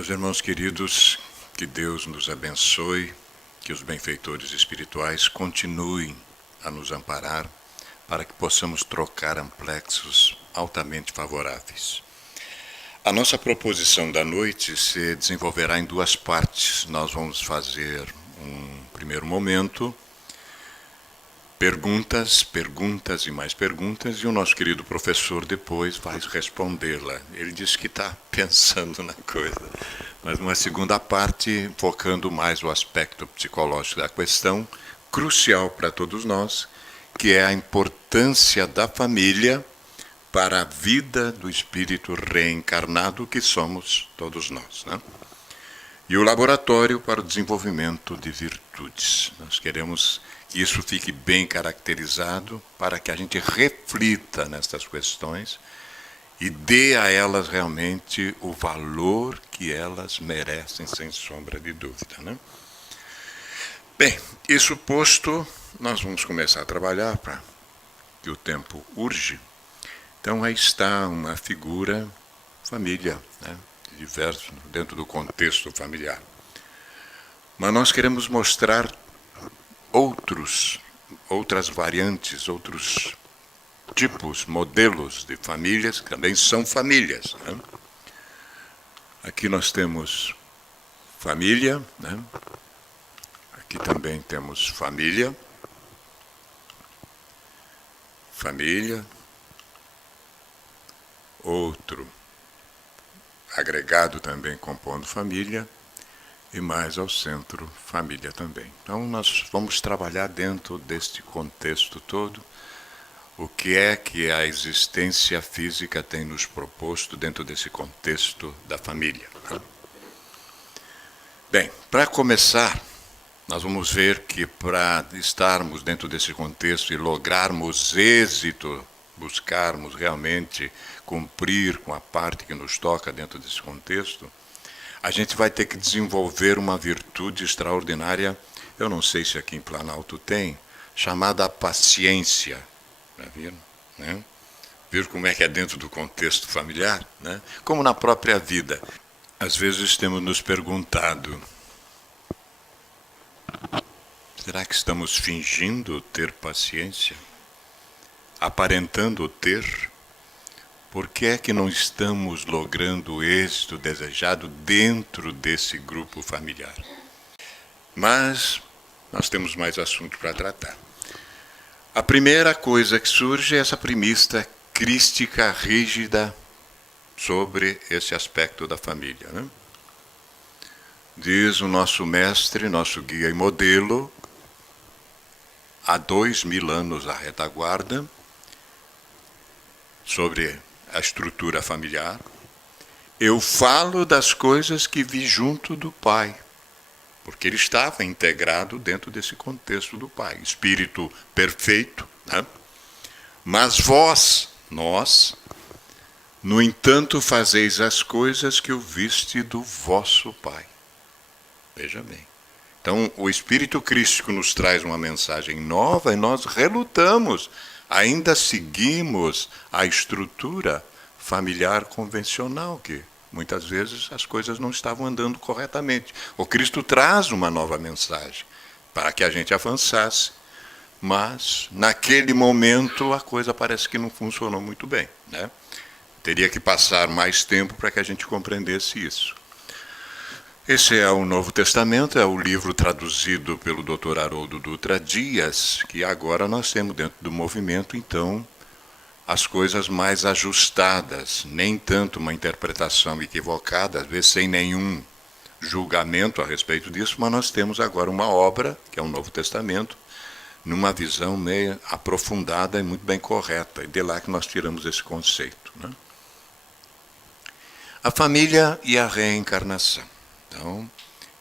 Meus irmãos queridos, que Deus nos abençoe, que os benfeitores espirituais continuem a nos amparar para que possamos trocar amplexos altamente favoráveis. A nossa proposição da noite se desenvolverá em duas partes. Nós vamos fazer um primeiro momento, perguntas e mais perguntas, e o nosso querido professor depois vai respondê-la. Ele disse que está pensando na coisa. Mas uma segunda parte, focando mais o aspecto psicológico da questão, crucial para todos nós, que é a importância da família para a vida do espírito reencarnado que somos todos nós, né? E o laboratório para o desenvolvimento de virtudes. Nós queremos que isso fique bem caracterizado para que a gente reflita nessas questões e dê a elas realmente o valor que elas merecem, sem sombra de dúvida, né? Bem, isso posto, nós vamos começar a trabalhar, para que o tempo urge. Então aí está uma figura família, né? Diverso dentro do contexto familiar. Mas nós queremos mostrar outras variantes, outros tipos, modelos de famílias que também são famílias, né? Aqui nós temos família, né? Aqui também temos família, outro agregado também compondo família, e mais ao centro, família também. Então, nós vamos trabalhar dentro deste contexto todo, o que é que a existência física tem nos proposto dentro desse contexto da família. Bem, para começar, nós vamos ver que para estarmos dentro desse contexto e lograrmos êxito, buscarmos realmente cumprir com a parte que nos toca dentro desse contexto, a gente vai ter que desenvolver uma virtude extraordinária, eu não sei se aqui em Planalto tem, chamada paciência. Já viram? Né? Viram como é que é dentro do contexto familiar? Né? Como na própria vida. Às vezes temos nos perguntado, será que estamos fingindo ter paciência? Aparentando ter? Por que é que não estamos logrando o êxito desejado dentro desse grupo familiar? Mas nós temos mais assunto para tratar. A primeira coisa que surge é essa premissa crística rígida sobre esse aspecto da família, né? Diz o nosso mestre, nosso guia e modelo, há 2000 anos à retaguarda, sobre a estrutura familiar, eu falo das coisas que vi junto do Pai, porque ele estava integrado dentro desse contexto do Pai, espírito perfeito, né? Mas vós, nós, no entanto, fazeis as coisas que eu viste do vosso Pai. Veja bem. Então, o Espírito Crístico nos traz uma mensagem nova e nós relutamos. Ainda seguimos a estrutura familiar convencional, que muitas vezes as coisas não estavam andando corretamente. O Cristo traz uma nova mensagem para que a gente avançasse, mas naquele momento a coisa parece que não funcionou muito bem, né? Teria que passar mais tempo para que a gente compreendesse isso. Esse é o Novo Testamento, é o livro traduzido pelo Dr. Haroldo Dutra Dias, que agora nós temos dentro do movimento, então, as coisas mais ajustadas, nem tanto uma interpretação equivocada, às vezes sem nenhum julgamento a respeito disso, mas nós temos agora uma obra, que é o Novo Testamento, numa visão meio aprofundada e muito bem correta, e de lá que nós tiramos esse conceito, né? A família e a reencarnação. Então,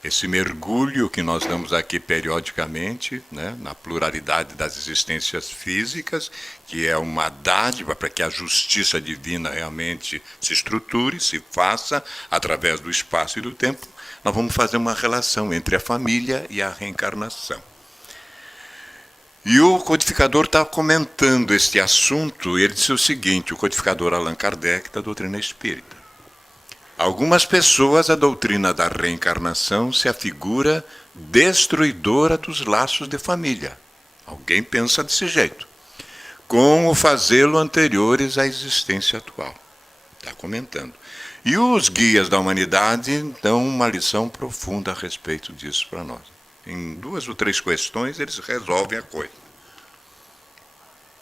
esse mergulho que nós damos aqui periodicamente, né, na pluralidade das existências físicas, que é uma dádiva para que a justiça divina realmente se estruture, se faça através do espaço e do tempo, nós vamos fazer uma relação entre a família e a reencarnação. E o codificador está comentando este assunto, e ele disse o seguinte, o codificador Allan Kardec da doutrina espírita. Algumas pessoas, a doutrina da reencarnação se afigura destruidora dos laços de família. Alguém pensa desse jeito. Como fazê-lo anteriores à existência atual. Está comentando. E os guias da humanidade dão uma lição profunda a respeito disso para nós. Em 2 ou 3 questões eles resolvem a coisa.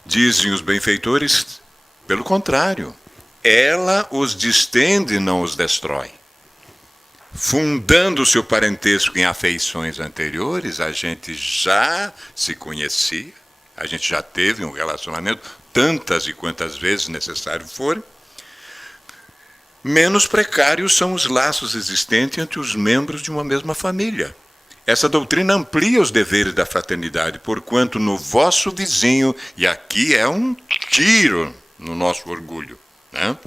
Dizem os benfeitores, pelo contrário, ela os distende e não os destrói. Fundando-se o parentesco em afeições anteriores, a gente já se conhecia, a gente já teve um relacionamento, tantas e quantas vezes necessário for. Menos precários são os laços existentes entre os membros de uma mesma família. Essa doutrina amplia os deveres da fraternidade, porquanto no vosso vizinho, e aqui é um tiro no nosso orgulho, né?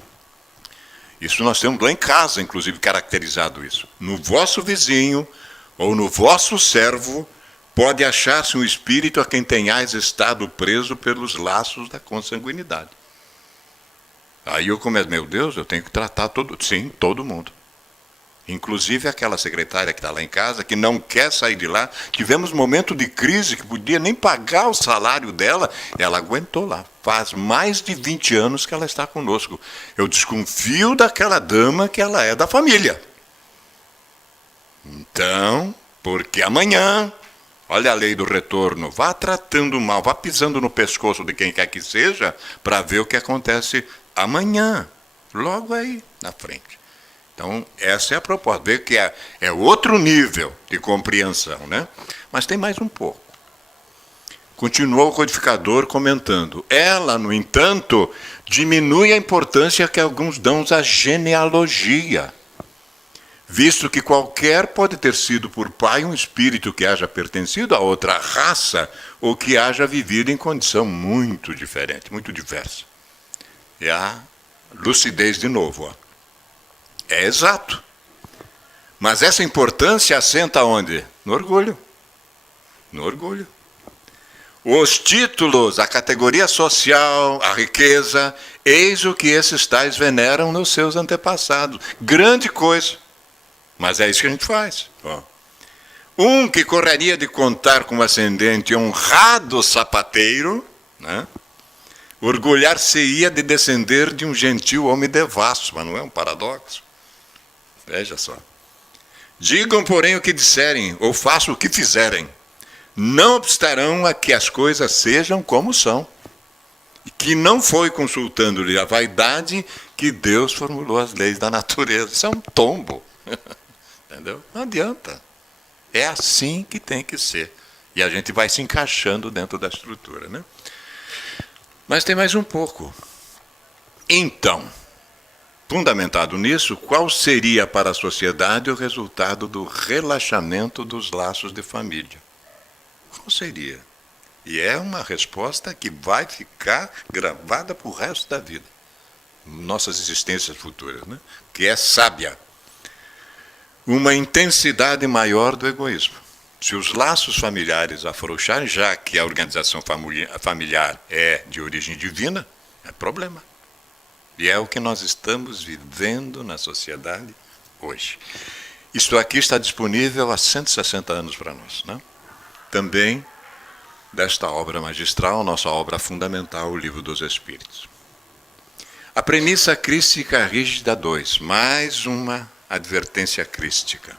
Isso nós temos lá em casa, inclusive, caracterizado isso. No vosso vizinho, ou no vosso servo, pode achar-se um espírito a quem tenhais estado preso pelos laços da consanguinidade. Aí eu começo, meu Deus, eu tenho que tratar todo mundo. Inclusive aquela secretária que está lá em casa, que não quer sair de lá. Tivemos um momento de crise que podia nem pagar o salário dela, ela aguentou lá. Faz mais de 20 anos que ela está conosco. Eu desconfio daquela dama que ela é da família. Então, porque amanhã, olha a lei do retorno, vá tratando mal, vá pisando no pescoço de quem quer que seja, para ver o que acontece amanhã, logo aí na frente. Então, essa é a proposta. Vê que é outro nível de compreensão, né? Mas tem mais um pouco. Continuou o codificador comentando. Ela, no entanto, diminui a importância que alguns dão à genealogia, visto que qualquer pode ter sido por pai um espírito que haja pertencido a outra raça ou que haja vivido em condição muito diferente, muito diversa. E a lucidez de novo, ó. É exato. Mas essa importância assenta onde? No orgulho. No orgulho. Os títulos, a categoria social, a riqueza, eis o que esses tais veneram nos seus antepassados. Grande coisa. Mas é isso que a gente faz. Ó. Um que correria de contar com ascendente honrado sapateiro, né? Orgulhar-se-ia de descender de um gentil homem devasso, mas não é um paradoxo? Veja só. Digam, porém, o que disserem, ou façam o que fizerem. Não obstarão a que as coisas sejam como são. E que não foi consultando-lhe a vaidade que Deus formulou as leis da natureza. Isso é um tombo. Entendeu? Não adianta. É assim que tem que ser. E a gente vai se encaixando dentro da estrutura, né? Mas tem mais um pouco. Então, fundamentado nisso, qual seria para a sociedade o resultado do relaxamento dos laços de família? Qual seria? E é uma resposta que vai ficar gravada para o resto da vida. Nossas existências futuras, né? Que é sábia. Uma intensidade maior do egoísmo. Se os laços familiares afrouxarem, já que a organização familiar é de origem divina, é problema. E é o que nós estamos vivendo na sociedade hoje. Isto aqui está disponível há 160 anos para nós, né? Também desta obra magistral, nossa obra fundamental, o Livro dos Espíritos. A premissa crística rígida 2, mais uma advertência crística.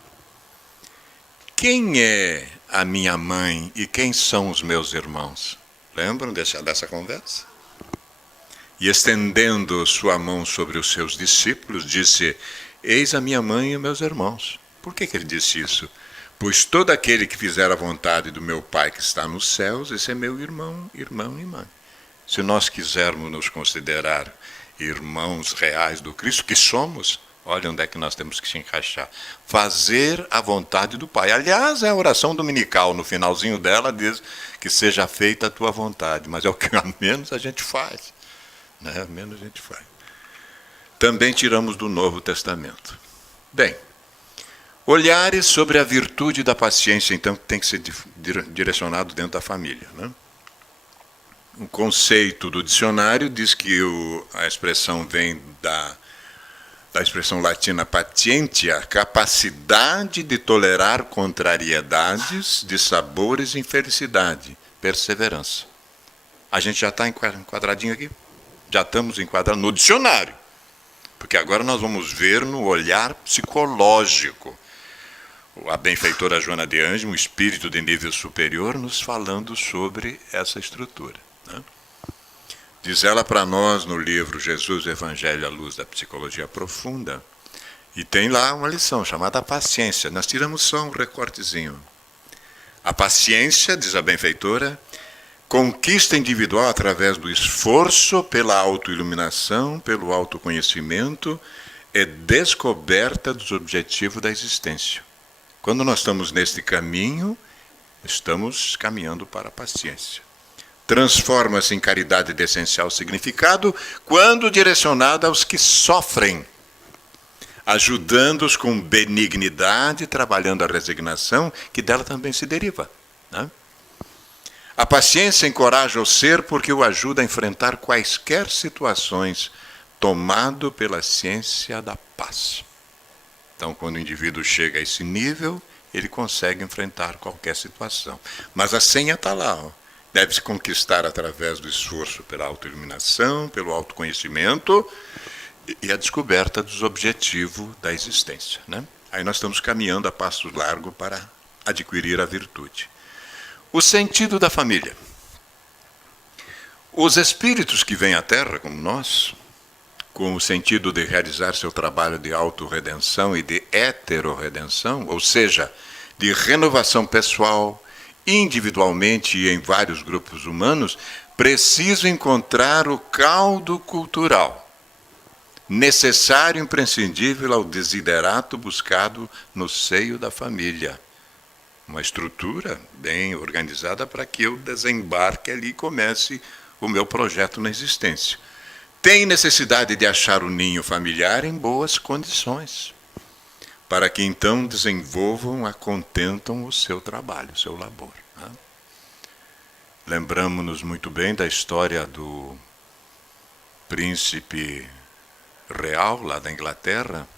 Quem é a minha mãe e quem são os meus irmãos? Lembram dessa conversa? E estendendo sua mão sobre os seus discípulos, disse, eis a minha mãe e meus irmãos. Por que ele disse isso? Pois todo aquele que fizer a vontade do meu Pai que está nos céus, esse é meu irmão e mãe. Se nós quisermos nos considerar irmãos reais do Cristo, que somos, olha onde é que nós temos que se encaixar. Fazer a vontade do Pai. Aliás, é a oração dominical, no finalzinho dela diz que seja feita a tua vontade, mas é o que a menos a gente faz. Né? Menos a gente faz. Também tiramos do Novo Testamento. Bem, olhares sobre a virtude da paciência, então, que tem que ser direcionado dentro da família. Né? O conceito do dicionário diz que a expressão vem da expressão latina patientia, capacidade de tolerar contrariedades de sabores e infelicidade, perseverança. A gente já está enquadradinho aqui? Já estamos enquadrados no dicionário, porque agora nós vamos ver no olhar psicológico. A benfeitora Joana de Ângeles, um espírito de nível superior, nos falando sobre essa estrutura, né? Diz ela para nós no livro Jesus, Evangelho à Luz da Psicologia Profunda, e tem lá uma lição chamada paciência. Nós tiramos só um recortezinho. A paciência, diz a benfeitora, conquista individual através do esforço pela autoiluminação, pelo autoconhecimento e descoberta dos objetivos da existência. Quando nós estamos neste caminho, estamos caminhando para a paciência. Transforma-se em caridade de essencial significado quando direcionada aos que sofrem, ajudando-os com benignidade, trabalhando a resignação, que dela também se deriva, né? A paciência encoraja o ser porque o ajuda a enfrentar quaisquer situações, tomado pela ciência da paz. Então, quando o indivíduo chega a esse nível, ele consegue enfrentar qualquer situação. Mas a senha está lá, ó. Deve-se conquistar através do esforço pela autoiluminação, pelo autoconhecimento e a descoberta dos objetivos da existência, né? Aí nós estamos caminhando a passo largo para adquirir a virtude. O sentido da família. Os espíritos que vêm à Terra, como nós, com o sentido de realizar seu trabalho de autorredenção e de heterorredenção, ou seja, de renovação pessoal, individualmente e em vários grupos humanos, precisam encontrar o caldo cultural necessário e imprescindível ao desiderato buscado no seio da família. Uma estrutura bem organizada para que eu desembarque ali e comece o meu projeto na existência. Tem necessidade de achar o ninho familiar em boas condições, para que então desenvolvam, acontentam o seu trabalho, o seu labor, né? Lembramos-nos muito bem da história do príncipe real lá da Inglaterra,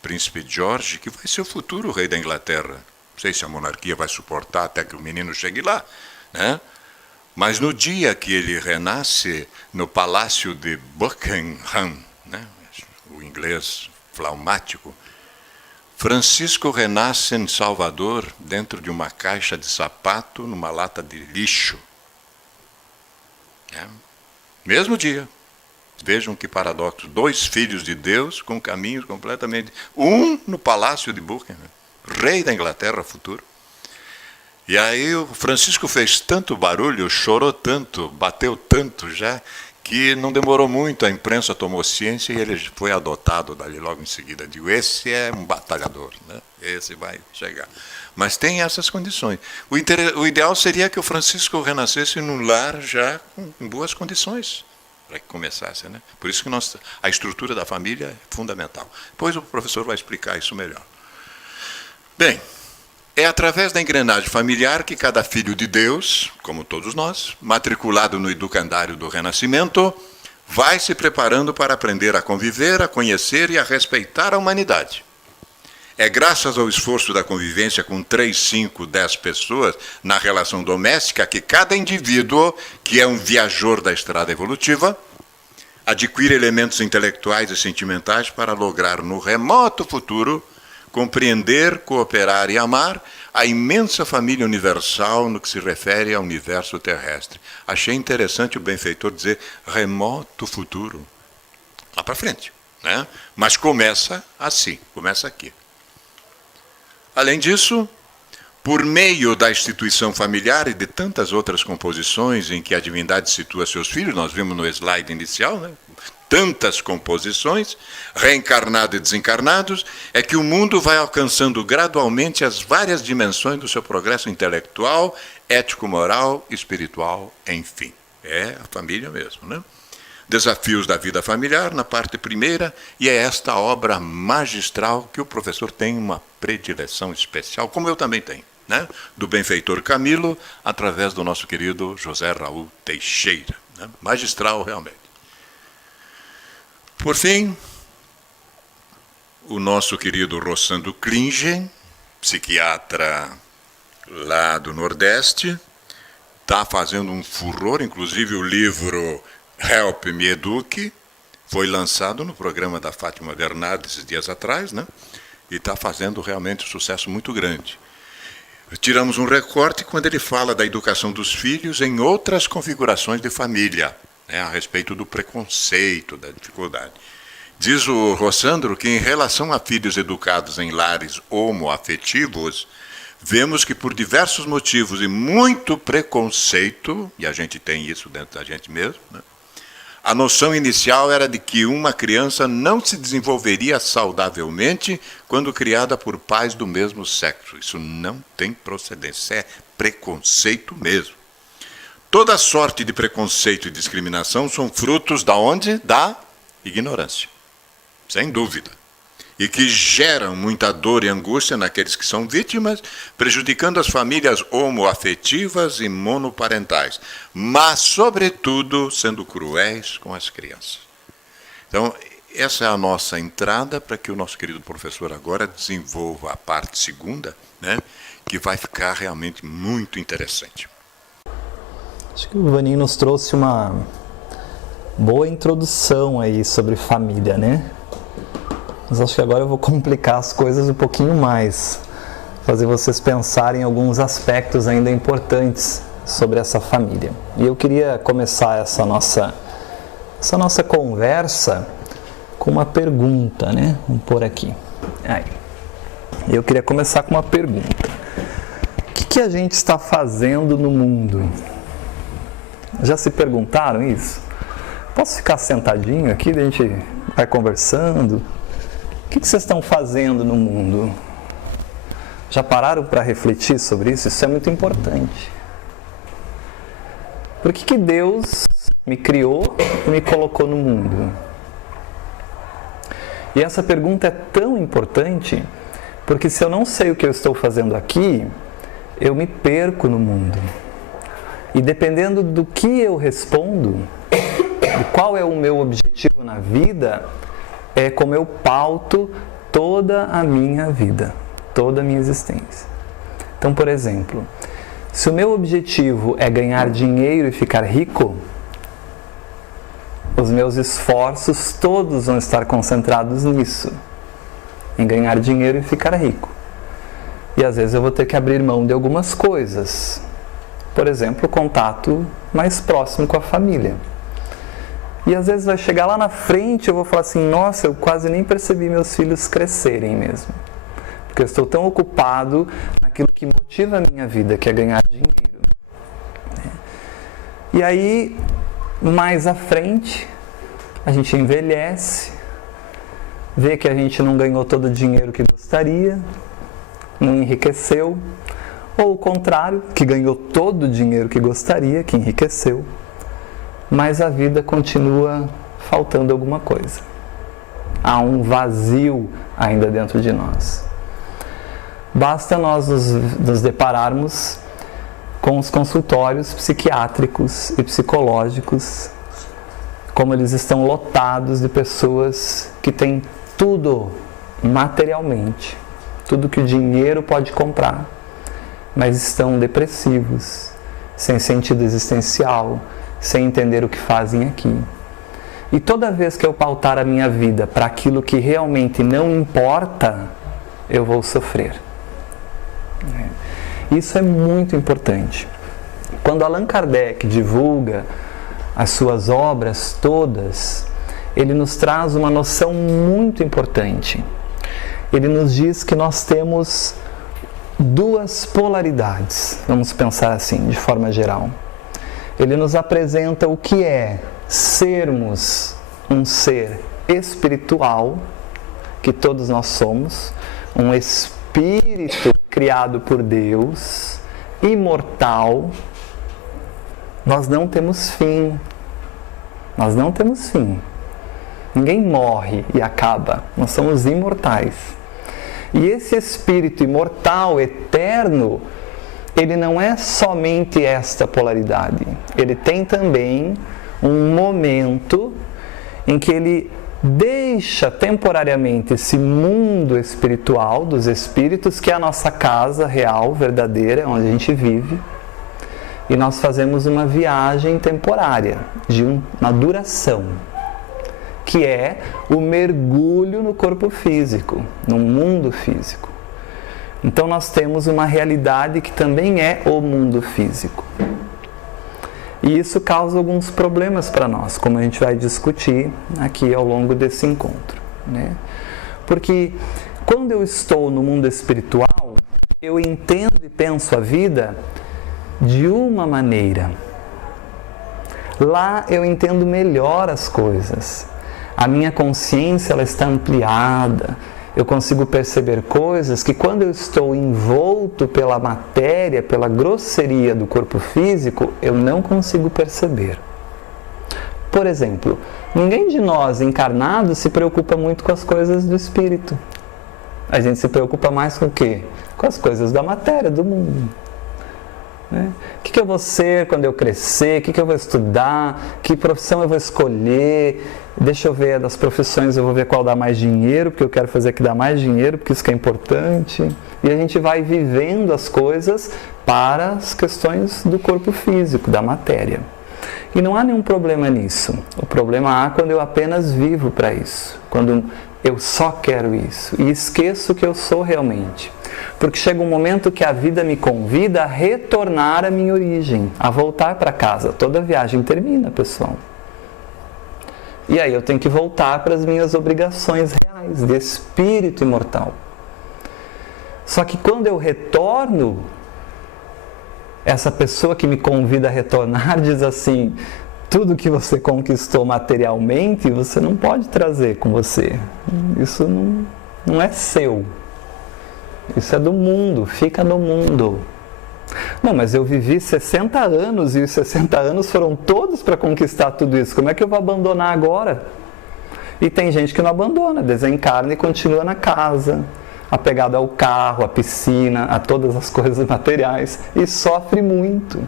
príncipe George, que vai ser o futuro rei da Inglaterra. Não sei se a monarquia vai suportar até que o menino chegue lá, né? Mas no dia que ele renasce no palácio de Buckingham, né? O inglês flaumático, Francisco renasce em Salvador dentro de uma caixa de sapato numa lata de lixo. Mesmo dia. Vejam que paradoxo. 2 filhos de Deus com caminhos completamente... Um no palácio de Buckingham, rei da Inglaterra futuro. E aí o Francisco fez tanto barulho, chorou tanto, bateu tanto já, que não demorou muito, a imprensa tomou ciência e ele foi adotado dali logo em seguida. Digo, esse é um batalhador, né? Esse vai chegar. Mas tem essas condições. O ideal seria que o Francisco renascesse num lar já em boas condições, para que começasse, né? Por isso que a estrutura da família é fundamental. Depois o professor vai explicar isso melhor. Bem, é através da engrenagem familiar que cada filho de Deus, como todos nós, matriculado no educandário do Renascimento, vai se preparando para aprender a conviver, a conhecer e a respeitar a humanidade. É graças ao esforço da convivência com 3, 5, 10 pessoas na relação doméstica que cada indivíduo, que é um viajor da estrada evolutiva, adquire elementos intelectuais e sentimentais para lograr no remoto futuro compreender, cooperar e amar a imensa família universal no que se refere ao universo terrestre. Achei interessante o benfeitor dizer remoto futuro. Lá para frente, né? Mas começa assim, começa aqui. Além disso, por meio da instituição familiar e de tantas outras composições em que a divindade situa seus filhos, nós vimos no slide inicial, né? Tantas composições, reencarnados e desencarnados, é que o mundo vai alcançando gradualmente as várias dimensões do seu progresso intelectual, ético-moral, espiritual, enfim. É a família mesmo, né? Desafios da vida familiar, na parte primeira, e é esta obra magistral que o professor tem uma predileção especial, como eu também tenho, né? Do benfeitor Camilo, através do nosso querido José Raul Teixeira, né? Magistral realmente. Por fim, o nosso querido Rossandro Klingen, psiquiatra lá do Nordeste, está fazendo um furor, inclusive o livro Help Me Eduque foi lançado no programa da Fátima Bernardes esses dias atrás, né? E está fazendo realmente um sucesso muito grande. Tiramos um recorte quando ele fala da educação dos filhos em outras configurações de família, né, a respeito do preconceito, da dificuldade. Diz o Rossandro que em relação a filhos educados em lares homoafetivos, vemos que por diversos motivos e muito preconceito, e a gente tem isso dentro da gente mesmo, né, a noção inicial era de que uma criança não se desenvolveria saudavelmente quando criada por pais do mesmo sexo. Isso não tem procedência, é preconceito mesmo. Toda sorte de preconceito e discriminação são frutos da onde? Da ignorância, sem dúvida. E que geram muita dor e angústia naqueles que são vítimas, prejudicando as famílias homoafetivas e monoparentais, mas, sobretudo, sendo cruéis com as crianças. Então, essa é a nossa entrada para que o nosso querido professor agora desenvolva a parte segunda, né, que vai ficar realmente muito interessante. Acho que o Vaninho nos trouxe uma boa introdução aí sobre família, né? Mas acho que agora eu vou complicar as coisas um pouquinho mais, fazer vocês pensarem em alguns aspectos ainda importantes sobre essa família. E eu queria começar essa nossa conversa com uma pergunta, né? Vamos pôr aqui. Aí. Eu queria começar com uma pergunta. O que a gente está fazendo no mundo? Já se perguntaram isso? Posso ficar sentadinho aqui, a gente vai conversando? O que vocês estão fazendo no mundo? Já pararam para refletir sobre isso? Isso é muito importante. Por que Deus me criou e me colocou no mundo? E essa pergunta é tão importante, porque se eu não sei o que eu estou fazendo aqui, eu me perco no mundo. E dependendo do que eu respondo, de qual é o meu objetivo na vida, é como eu pauto toda a minha vida, toda a minha existência. Então, por exemplo, se o meu objetivo é ganhar dinheiro e ficar rico, os meus esforços todos vão estar concentrados nisso, em ganhar dinheiro e ficar rico. E às vezes eu vou ter que abrir mão de algumas coisas. Por exemplo, o contato mais próximo com a família. E às vezes vai chegar lá na frente, eu vou falar assim, nossa, eu quase nem percebi meus filhos crescerem mesmo. Porque eu estou tão ocupado naquilo que motiva a minha vida, que é ganhar dinheiro. E aí, mais à frente, a gente envelhece, vê que a gente não ganhou todo o dinheiro que gostaria, não enriqueceu, ou o contrário, que ganhou todo o dinheiro que gostaria, que enriqueceu, mas a vida continua faltando alguma coisa. Há um vazio ainda dentro de nós. Basta nós nos depararmos com os consultórios psiquiátricos e psicológicos, como eles estão lotados de pessoas que têm tudo materialmente, tudo que o dinheiro pode comprar, mas estão depressivos, sem sentido existencial, sem entender o que fazem aqui. E toda vez que eu pautar a minha vida para aquilo que realmente não importa, eu vou sofrer. Isso é muito importante. Quando Allan Kardec divulga as suas obras todas, ele nos traz uma noção muito importante. Ele nos diz que nós temos duas polaridades, vamos pensar assim, de forma geral. Ele nos apresenta o que é sermos um ser espiritual, que todos nós somos, um espírito criado por Deus, imortal. Nós não temos fim. Nós não temos fim. Ninguém morre e acaba. Nós somos imortais. E esse espírito imortal, eterno, ele não é somente esta polaridade. Ele tem também um momento em que ele deixa temporariamente esse mundo espiritual dos espíritos, que é a nossa casa real, verdadeira, onde a gente vive, e nós fazemos uma viagem temporária, de uma duração, que é o mergulho no corpo físico, no mundo físico. Então nós temos uma realidade que também é o mundo físico. E isso causa alguns problemas para nós, como a gente vai discutir aqui ao longo desse encontro, né? Porque quando eu estou no mundo espiritual, eu entendo e penso a vida de uma maneira. Lá eu entendo melhor as coisas. A minha consciência ela está ampliada. Eu consigo perceber coisas que quando eu estou envolto pela matéria, pela grosseria do corpo físico, eu não consigo perceber. Por exemplo, ninguém de nós encarnados se preocupa muito com as coisas do espírito. A gente se preocupa mais com o quê? Com as coisas da matéria, do mundo. Né? O que eu vou ser quando eu crescer? O que eu vou estudar? Que profissão eu vou escolher? Deixa eu ver das profissões, eu vou ver qual dá mais dinheiro, porque eu quero fazer que dá mais dinheiro, porque isso que é importante. E a gente vai vivendo as coisas para as questões do corpo físico, da matéria. E não há nenhum problema nisso. O problema há quando eu apenas vivo para isso. Quando eu só quero isso e esqueço que eu sou realmente. Porque chega um momento que a vida me convida a retornar à minha origem, a voltar para casa. Toda viagem termina, pessoal. E aí eu tenho que voltar para as minhas obrigações reais, de espírito imortal. Só que quando eu retorno, essa pessoa que me convida a retornar diz assim: tudo que você conquistou materialmente, você não pode trazer com você. Isso não é seu. Isso é do mundo, fica no mundo. Não, mas eu vivi 60 anos e os 60 anos foram todos para conquistar tudo isso. Como é que eu vou abandonar agora? E tem gente que não abandona, desencarna e continua na casa, apegado ao carro, à piscina, a todas as coisas materiais, e sofre muito,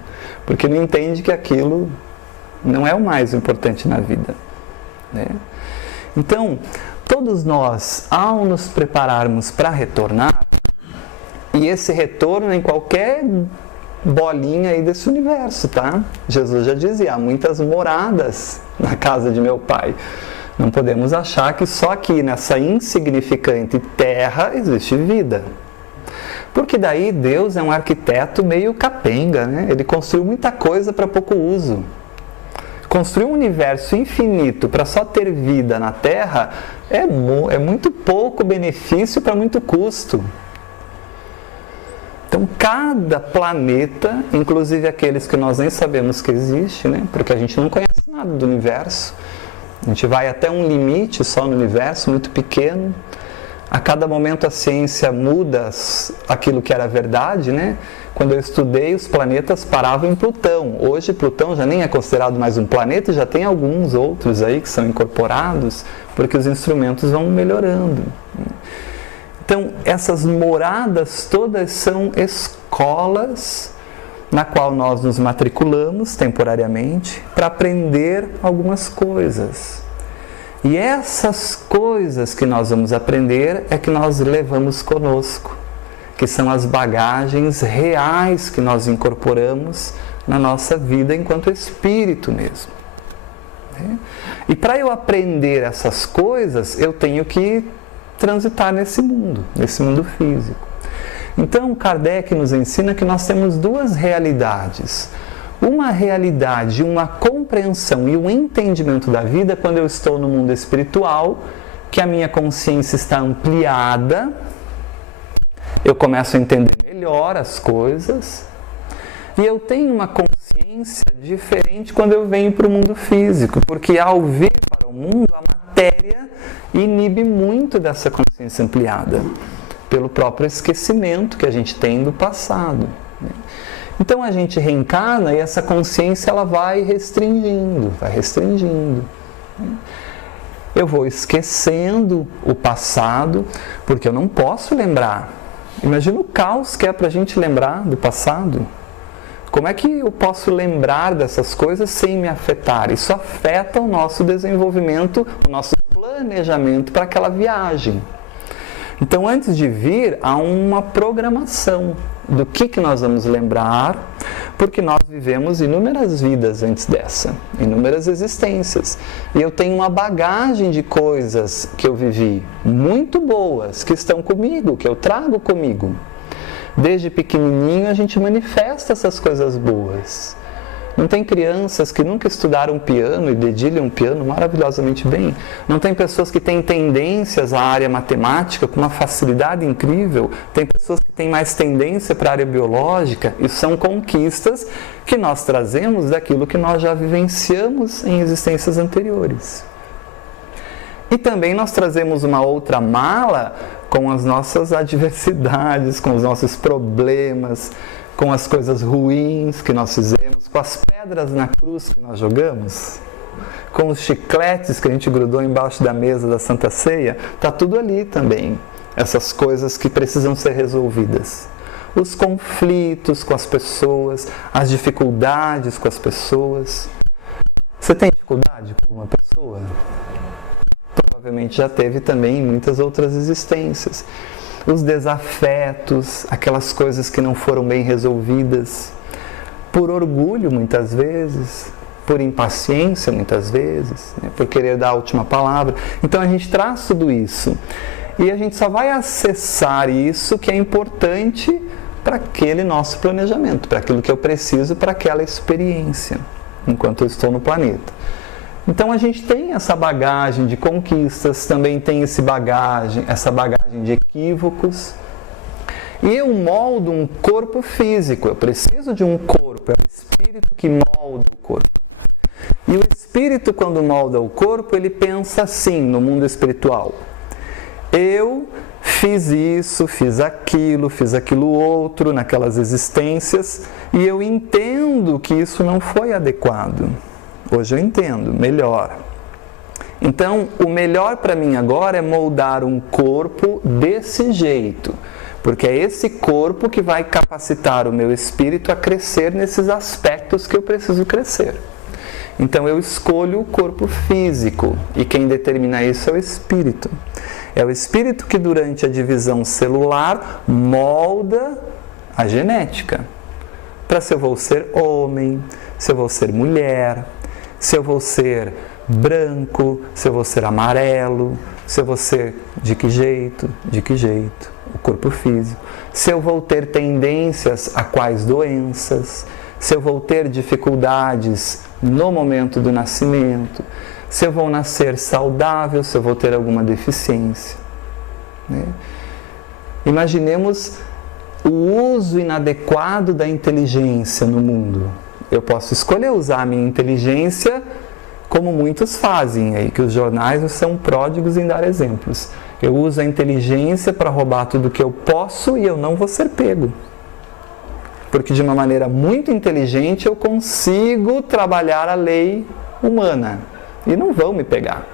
porque não entende que aquilo não é o mais importante na vida, né? Então, todos nós, ao nos prepararmos para retornar, e esse retorno em qualquer bolinha aí desse universo, tá? Jesus já dizia, há muitas moradas na casa de meu Pai. Não podemos achar que só aqui nessa insignificante terra existe vida. Porque daí Deus é um arquiteto meio capenga, né? Ele construiu muita coisa para pouco uso. Construir um universo infinito para só ter vida na Terra é muito pouco benefício para muito custo. Então, cada planeta, inclusive aqueles que nós nem sabemos que existe, né? Porque a gente não conhece nada do universo, a gente vai até um limite só no universo, muito pequeno. A cada momento a ciência muda aquilo que era verdade, né? Quando eu estudei, os planetas paravam em Plutão. Hoje, Plutão já nem é considerado mais um planeta, já tem alguns outros aí que são incorporados, porque os instrumentos vão melhorando. Então, essas moradas todas são escolas na qual nós nos matriculamos temporariamente para aprender algumas coisas. E essas coisas que nós vamos aprender é que nós levamos conosco, que são as bagagens reais que nós incorporamos na nossa vida enquanto espírito mesmo. E para eu aprender essas coisas, eu tenho que transitar nesse mundo físico. Então, Kardec nos ensina que nós temos duas realidades. Uma realidade, uma compreensão e um entendimento da vida quando eu estou no mundo espiritual, que a minha consciência está ampliada, eu começo a entender melhor as coisas, e eu tenho uma consciência diferente quando eu venho para o mundo físico, porque ao vir para o mundo, a matéria inibe muito dessa consciência ampliada, pelo próprio esquecimento que a gente tem do passado. Então a gente reencarna e essa consciência ela vai restringindo. Eu vou esquecendo o passado, porque eu não posso lembrar. Imagina o caos que é para a gente lembrar do passado. Como é que eu posso lembrar dessas coisas sem me afetar? Isso afeta o nosso desenvolvimento, o nosso plano planejamento para aquela viagem. Então, antes de vir, há uma programação do que nós vamos lembrar, porque nós vivemos inúmeras vidas antes dessa, inúmeras existências. E eu tenho uma bagagem de coisas que eu vivi, muito boas, que estão comigo, que eu trago comigo. Desde pequenininho a gente manifesta essas coisas boas. Não tem crianças que nunca estudaram piano e dedilham piano maravilhosamente bem. Não tem pessoas que têm tendências à área matemática com uma facilidade incrível. Tem pessoas que têm mais tendência para a área biológica. E são conquistas que nós trazemos daquilo que nós já vivenciamos em existências anteriores. E também nós trazemos uma outra mala com as nossas adversidades, com os nossos problemas, com as coisas ruins que nós fizemos, com as pedras na cruz que nós jogamos, com os chicletes que a gente grudou embaixo da mesa da Santa Ceia, está tudo ali também, essas coisas que precisam ser resolvidas. Os conflitos com as pessoas, as dificuldades com as pessoas. Você tem dificuldade com alguma pessoa? Provavelmente já teve também em muitas outras existências. Os desafetos, aquelas coisas que não foram bem resolvidas, por orgulho muitas vezes, por impaciência muitas vezes, né, por querer dar a última palavra. Então a gente traz tudo isso e a gente só vai acessar isso que é importante para aquele nosso planejamento, para aquilo que eu preciso para aquela experiência, enquanto eu estou no planeta. Então a gente tem essa bagagem de conquistas, também tem essa bagagem de equívocos. E eu moldo um corpo físico, eu preciso de um corpo, é o espírito que molda o corpo. E o espírito, quando molda o corpo, ele pensa assim no mundo espiritual. Eu fiz isso, fiz aquilo outro naquelas existências, e eu entendo que isso não foi adequado. Hoje eu entendo melhor. Então, o melhor para mim agora é moldar um corpo desse jeito, porque é esse corpo que vai capacitar o meu espírito a crescer nesses aspectos que eu preciso crescer. Então, eu escolho o corpo físico, e quem determina isso é o espírito. É o espírito que, durante a divisão celular, molda a genética. Para se eu vou ser homem, se eu vou ser mulher, se eu vou ser branco, se eu vou ser amarelo, se eu vou ser de que jeito, o corpo físico. Se eu vou ter tendências a quais doenças, se eu vou ter dificuldades no momento do nascimento, se eu vou nascer saudável, se eu vou ter alguma deficiência. Né? Imaginemos o uso inadequado da inteligência no mundo. Eu posso escolher usar a minha inteligência como muitos fazem aí, que os jornais são pródigos em dar exemplos. Eu uso a inteligência para roubar tudo que eu posso e eu não vou ser pego. Porque de uma maneira muito inteligente eu consigo trabalhar a lei humana e não vão me pegar.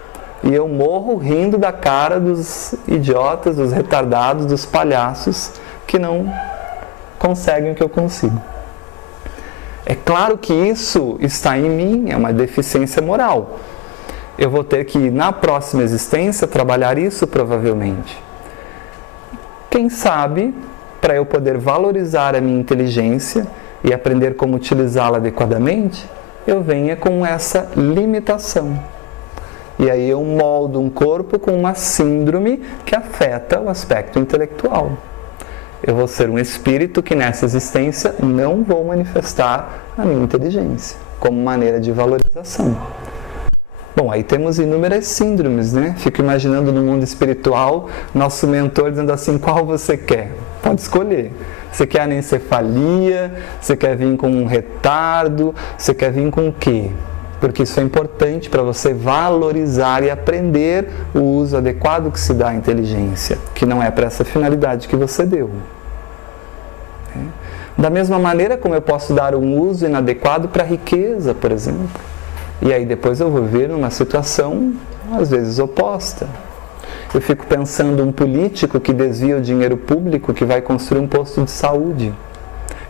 E eu morro rindo da cara dos idiotas, dos retardados, dos palhaços que não conseguem o que eu consigo. É claro que isso está em mim, é uma deficiência moral. Eu vou ter que, na próxima existência, trabalhar isso provavelmente. Quem sabe, para eu poder valorizar a minha inteligência e aprender como utilizá-la adequadamente, eu venha com essa limitação. E aí eu moldo um corpo com uma síndrome que afeta o aspecto intelectual. Eu vou ser um espírito que nessa existência não vou manifestar a minha inteligência como maneira de valorização. Bom, aí temos inúmeras síndromes, né? Fico imaginando no mundo espiritual, nosso mentor dizendo assim, qual você quer? Pode escolher. Você quer anencefalia? Você quer vir com um retardo? Você quer vir com o quê? Porque isso é importante para você valorizar e aprender o uso adequado que se dá à inteligência, que não é para essa finalidade que você deu. Da mesma maneira como eu posso dar um uso inadequado para a riqueza, por exemplo. E aí depois eu vou ver numa situação, às vezes, oposta. Eu fico pensando um político que desvia o dinheiro público, que vai construir um posto de saúde,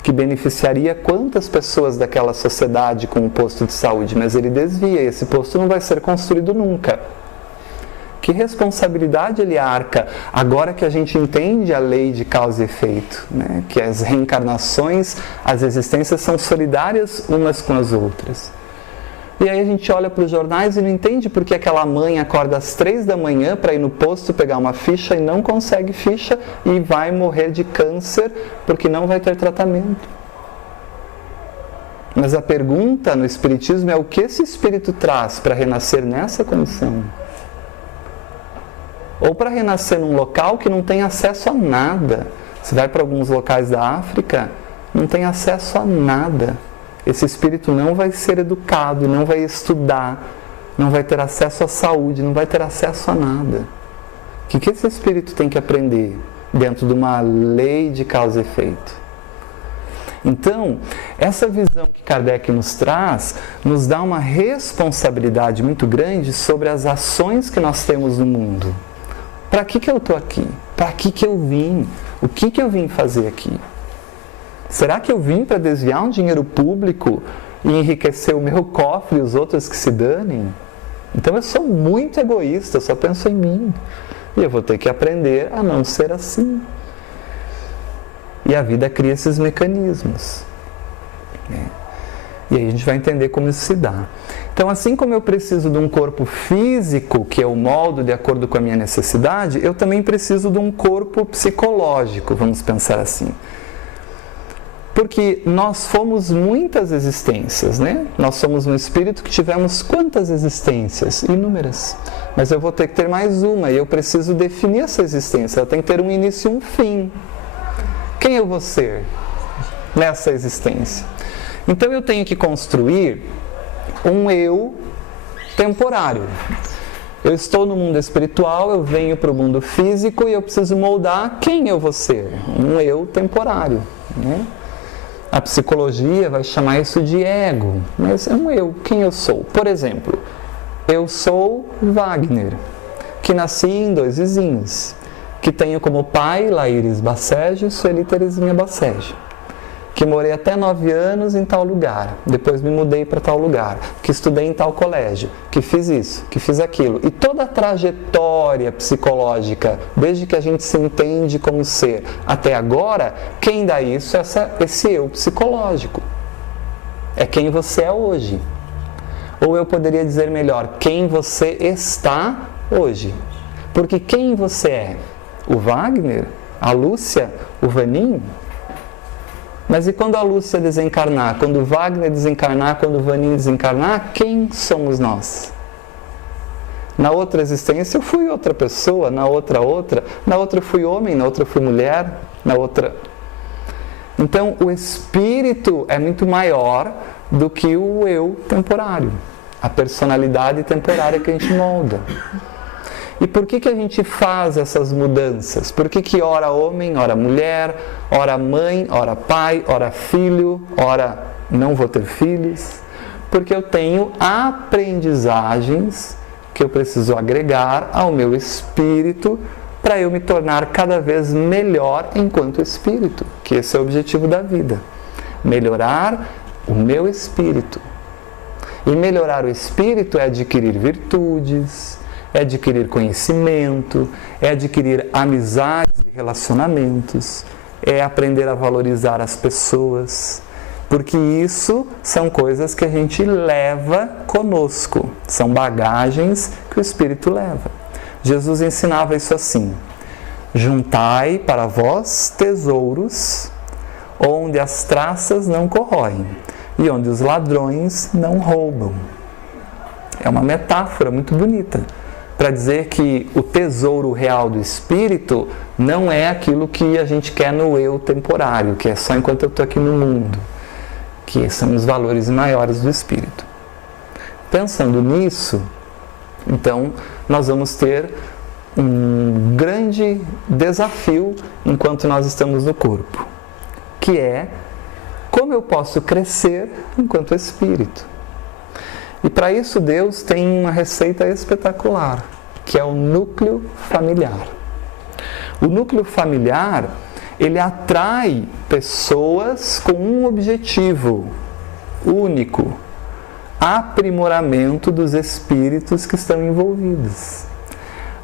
que beneficiaria quantas pessoas daquela sociedade com o posto de saúde, mas ele desvia, esse posto não vai ser construído nunca. Que responsabilidade ele arca agora que a gente entende a lei de causa e efeito, né? Que as reencarnações, as existências são solidárias umas com as outras. E aí a gente olha para os jornais e não entende por que aquela mãe acorda às 3 da manhã para ir no posto pegar uma ficha e não consegue ficha e vai morrer de câncer porque não vai ter tratamento. Mas a pergunta no Espiritismo é o que esse espírito traz para renascer nessa condição? Ou para renascer num local que não tem acesso a nada. Você vai para alguns locais da África, não tem acesso a nada. Esse espírito não vai ser educado, não vai estudar, não vai ter acesso à saúde, não vai ter acesso a nada. O que esse espírito tem que aprender dentro de uma lei de causa e efeito? Então, essa visão que Kardec nos traz, nos dá uma responsabilidade muito grande sobre as ações que nós temos no mundo. Para que eu estou aqui? Para que eu vim? O que eu vim fazer aqui? Será que eu vim para desviar um dinheiro público e enriquecer o meu cofre e os outros que se danem? Então eu sou muito egoísta, eu só penso em mim. E eu vou ter que aprender a não ser assim. E a vida cria esses mecanismos. E aí a gente vai entender como isso se dá. Então, assim como eu preciso de um corpo físico, que eu moldo de acordo com a minha necessidade, eu também preciso de um corpo psicológico, vamos pensar assim. Porque nós fomos muitas existências, né? Nós somos um espírito que tivemos quantas existências? Inúmeras. Mas eu vou ter que ter mais uma e eu preciso definir essa existência. Ela tem que ter um início e um fim. Quem eu vou ser nessa existência? Então eu tenho que construir um eu temporário. Eu estou no mundo espiritual, eu venho para o mundo físico e eu preciso moldar quem eu vou ser. Um eu temporário, né? A psicologia vai chamar isso de ego, mas é um eu, quem eu sou. Por exemplo, eu sou Wagner, que nasci em 2 vizinhos, que tenho como pai Laíris Bassege e Sueli Terezinha Bassege, que morei até 9 anos em tal lugar, depois me mudei para tal lugar, que estudei em tal colégio, que fiz isso, que fiz aquilo. E toda a trajetória psicológica, desde que a gente se entende como ser até agora, quem dá isso é esse eu psicológico. É quem você é hoje. Ou eu poderia dizer melhor, quem você está hoje. Porque quem você é? O Wagner? A Lúcia? O Vaninho? Mas e quando a Lúcia desencarnar? Quando o Wagner desencarnar? Quando o Vaninho desencarnar? Quem somos nós? Na outra existência eu fui outra pessoa, na outra. Na outra eu fui homem, na outra eu fui mulher, na outra... Então o espírito é muito maior do que o eu temporário. A personalidade temporária que a gente molda. E por que a gente faz essas mudanças? Por que ora homem, ora mulher, ora mãe, ora pai, ora filho, ora não vou ter filhos? Porque eu tenho aprendizagens que eu preciso agregar ao meu espírito para eu me tornar cada vez melhor enquanto espírito, que esse é o objetivo da vida. Melhorar o meu espírito. E melhorar o espírito é adquirir virtudes, é adquirir conhecimento, é adquirir amizades e relacionamentos, é aprender a valorizar as pessoas, porque isso são coisas que a gente leva conosco, são bagagens que o Espírito leva. Jesus ensinava isso assim: juntai para vós tesouros, onde as traças não corroem e onde os ladrões não roubam. É uma metáfora muito bonita para dizer que o tesouro real do espírito não é aquilo que a gente quer no eu temporário, que é só enquanto eu estou aqui no mundo, que são os valores maiores do espírito. Pensando nisso, então, nós vamos ter um grande desafio enquanto nós estamos no corpo, que é como eu posso crescer enquanto espírito. E para isso Deus tem uma receita espetacular, que é o núcleo familiar. O núcleo familiar, ele atrai pessoas com um objetivo único: aprimoramento dos espíritos que estão envolvidos.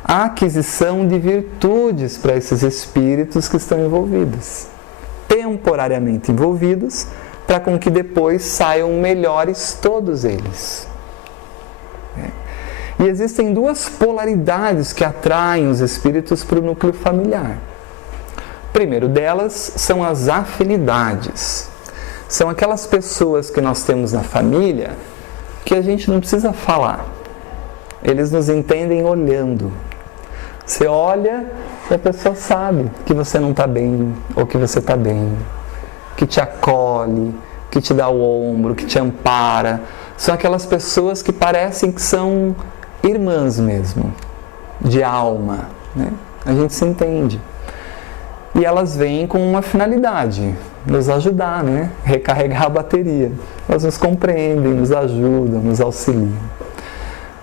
a aquisição de virtudes para esses espíritos que estão envolvidos, temporariamente envolvidos, para com que depois saiam melhores todos eles. E existem duas polaridades que atraem os espíritos para o núcleo familiar. O primeiro delas são as afinidades. São aquelas pessoas que nós temos na família que a gente não precisa falar. Eles nos entendem olhando. Você olha e a pessoa sabe que você não está bem ou que você está bem. Que te acolhe, que te dá o ombro, que te ampara. São aquelas pessoas que parecem que são irmãs mesmo, de alma, né? A gente se entende. E elas vêm com uma finalidade, nos ajudar, né? Recarregar a bateria. Elas nos compreendem, nos ajudam, nos auxiliam.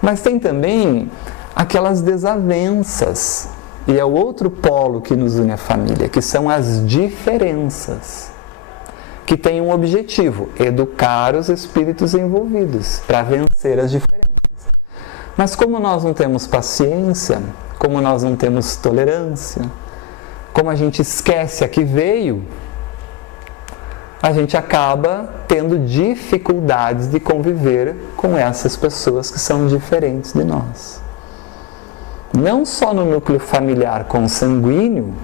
Mas tem também aquelas desavenças, e é o outro polo que nos une à família, que são as diferenças, que têm um objetivo: educar os espíritos envolvidos para vencer as diferenças. Mas como nós não temos paciência, como nós não temos tolerância, como a gente esquece a que veio, a gente acaba tendo dificuldades de conviver com essas pessoas que são diferentes de nós. Não só no núcleo familiar consanguíneo,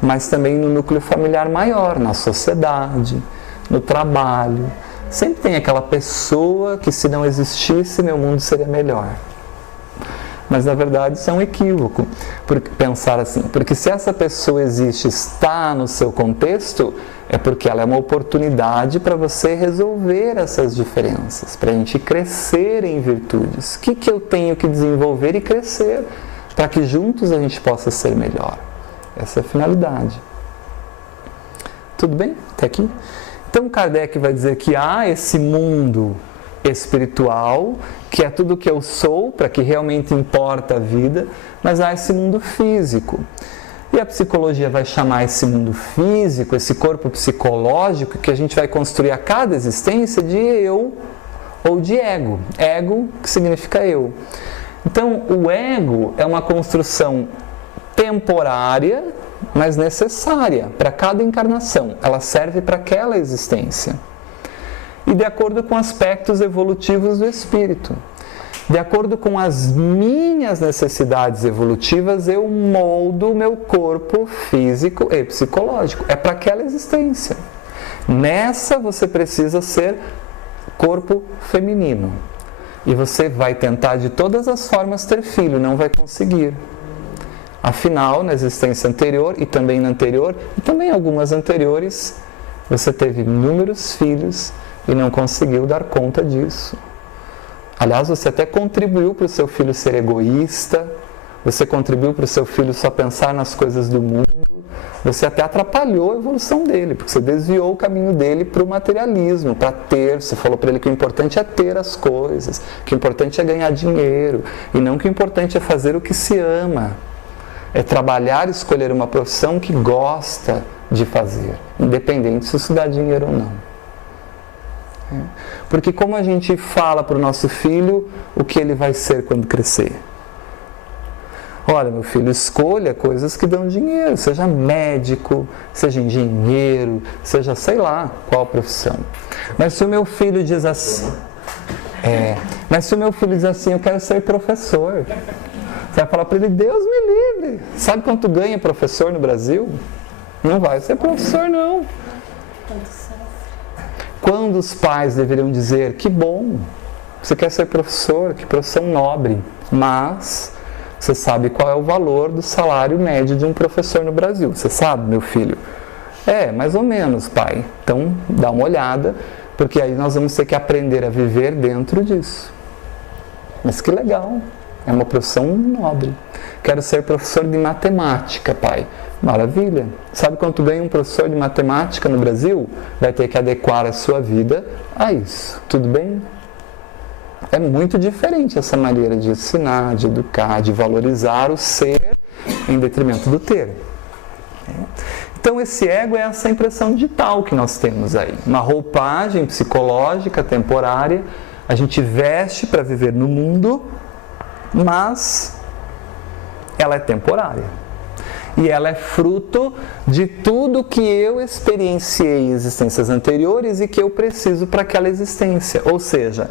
mas também no núcleo familiar maior, na sociedade, no trabalho. Sempre tem aquela pessoa que, se não existisse, meu mundo seria melhor. Mas, na verdade, isso é um equívoco, pensar assim. Porque se essa pessoa existe, está no seu contexto, é porque ela é uma oportunidade para você resolver essas diferenças, para a gente crescer em virtudes. O que eu tenho que desenvolver e crescer, para que juntos a gente possa ser melhor? Essa é a finalidade. Tudo bem? Até aqui? Então Kardec vai dizer que há esse mundo espiritual, que é tudo o que eu sou, para que realmente importa a vida, mas há esse mundo físico. E a psicologia vai chamar esse mundo físico, esse corpo psicológico, que a gente vai construir a cada existência, de eu ou de ego. Ego, que significa eu. Então, o ego é uma construção temporária, mas necessária para cada encarnação. Ela serve para aquela existência. E de acordo com aspectos evolutivos do espírito. De acordo com as minhas necessidades evolutivas, eu moldo o meu corpo físico e psicológico. É para aquela existência. Nessa você precisa ser corpo feminino. E você vai tentar de todas as formas ter filho, não vai conseguir. Afinal, na existência anterior e também na anterior, e também algumas anteriores, você teve inúmeros filhos e não conseguiu dar conta disso. Aliás, você até contribuiu para o seu filho ser egoísta, você contribuiu para o seu filho só pensar nas coisas do mundo, você até atrapalhou a evolução dele, porque você desviou o caminho dele para o materialismo, para ter. Você falou para ele que o importante é ter as coisas, que o importante é ganhar dinheiro, e não que o importante é fazer o que se ama. É trabalhar e escolher uma profissão que gosta de fazer, independente se isso dá dinheiro ou não. Porque como a gente fala para o nosso filho o que ele vai ser quando crescer? Olha, meu filho, escolha coisas que dão dinheiro, seja médico, seja engenheiro, seja sei lá qual profissão. Mas se o meu filho diz assim, eu quero ser professor, você vai falar para ele: Deus me livre. Sabe quanto ganha professor no Brasil? Não vai ser professor, não. Quando os pais deveriam dizer: que bom, você quer ser professor, que profissão nobre, mas você sabe qual é o valor do salário médio de um professor no Brasil. Você sabe, meu filho? Mais ou menos, pai. Então, dá uma olhada, porque aí nós vamos ter que aprender a viver dentro disso. Mas que legal. É uma profissão nobre. Quero ser professor de matemática, pai. Maravilha. Sabe quanto ganha um professor de matemática no Brasil? Vai ter que adequar a sua vida a isso. Tudo bem? É muito diferente essa maneira de ensinar, de educar, de valorizar o ser em detrimento do ter. Então esse ego é essa impressão digital que nós temos aí. Uma roupagem psicológica temporária. A gente veste para viver no mundo, mas ela é temporária. E ela é fruto de tudo que eu experienciei em existências anteriores e que eu preciso para aquela existência. Ou seja,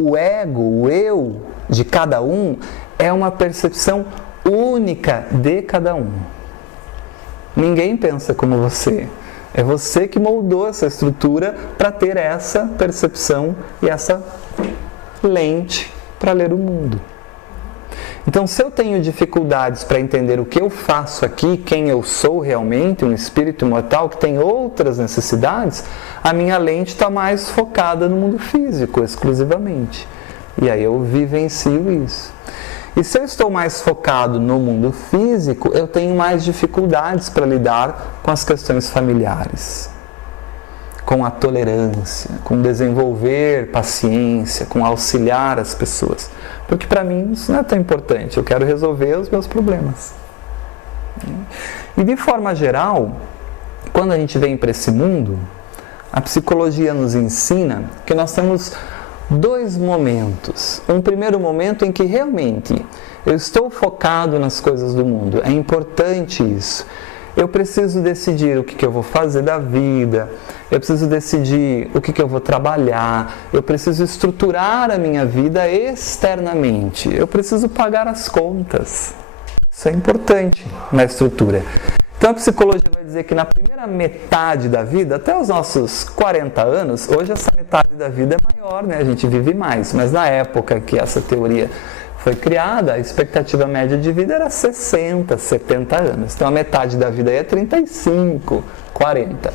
o ego, o eu de cada um é uma percepção única de cada um. Ninguém pensa como você. É você que moldou essa estrutura para ter essa percepção e essa lente para ler o mundo. Então, se eu tenho dificuldades para entender o que eu faço aqui, quem eu sou realmente, um espírito imortal que tem outras necessidades, a minha lente está mais focada no mundo físico, exclusivamente. E aí eu vivencio isso. E se eu estou mais focado no mundo físico, eu tenho mais dificuldades para lidar com as questões familiares, com a tolerância, com desenvolver paciência, com auxiliar as pessoas. Porque para mim isso não é tão importante, eu quero resolver os meus problemas. E de forma geral, quando a gente vem para esse mundo, a psicologia nos ensina que nós temos dois momentos. Um primeiro momento em que realmente eu estou focado nas coisas do mundo, é importante isso. Eu preciso decidir o que eu vou fazer da vida, eu preciso decidir o que eu vou trabalhar, eu preciso estruturar a minha vida externamente, eu preciso pagar as contas. Isso é importante na estrutura. Então a psicologia vai dizer que na primeira metade da vida, até os nossos 40 anos, hoje essa metade da vida é maior, né? A gente vive mais, mas na época que essa teoria foi criada, a expectativa média de vida era 60, 70 anos. Então a metade da vida aí é 35, 40.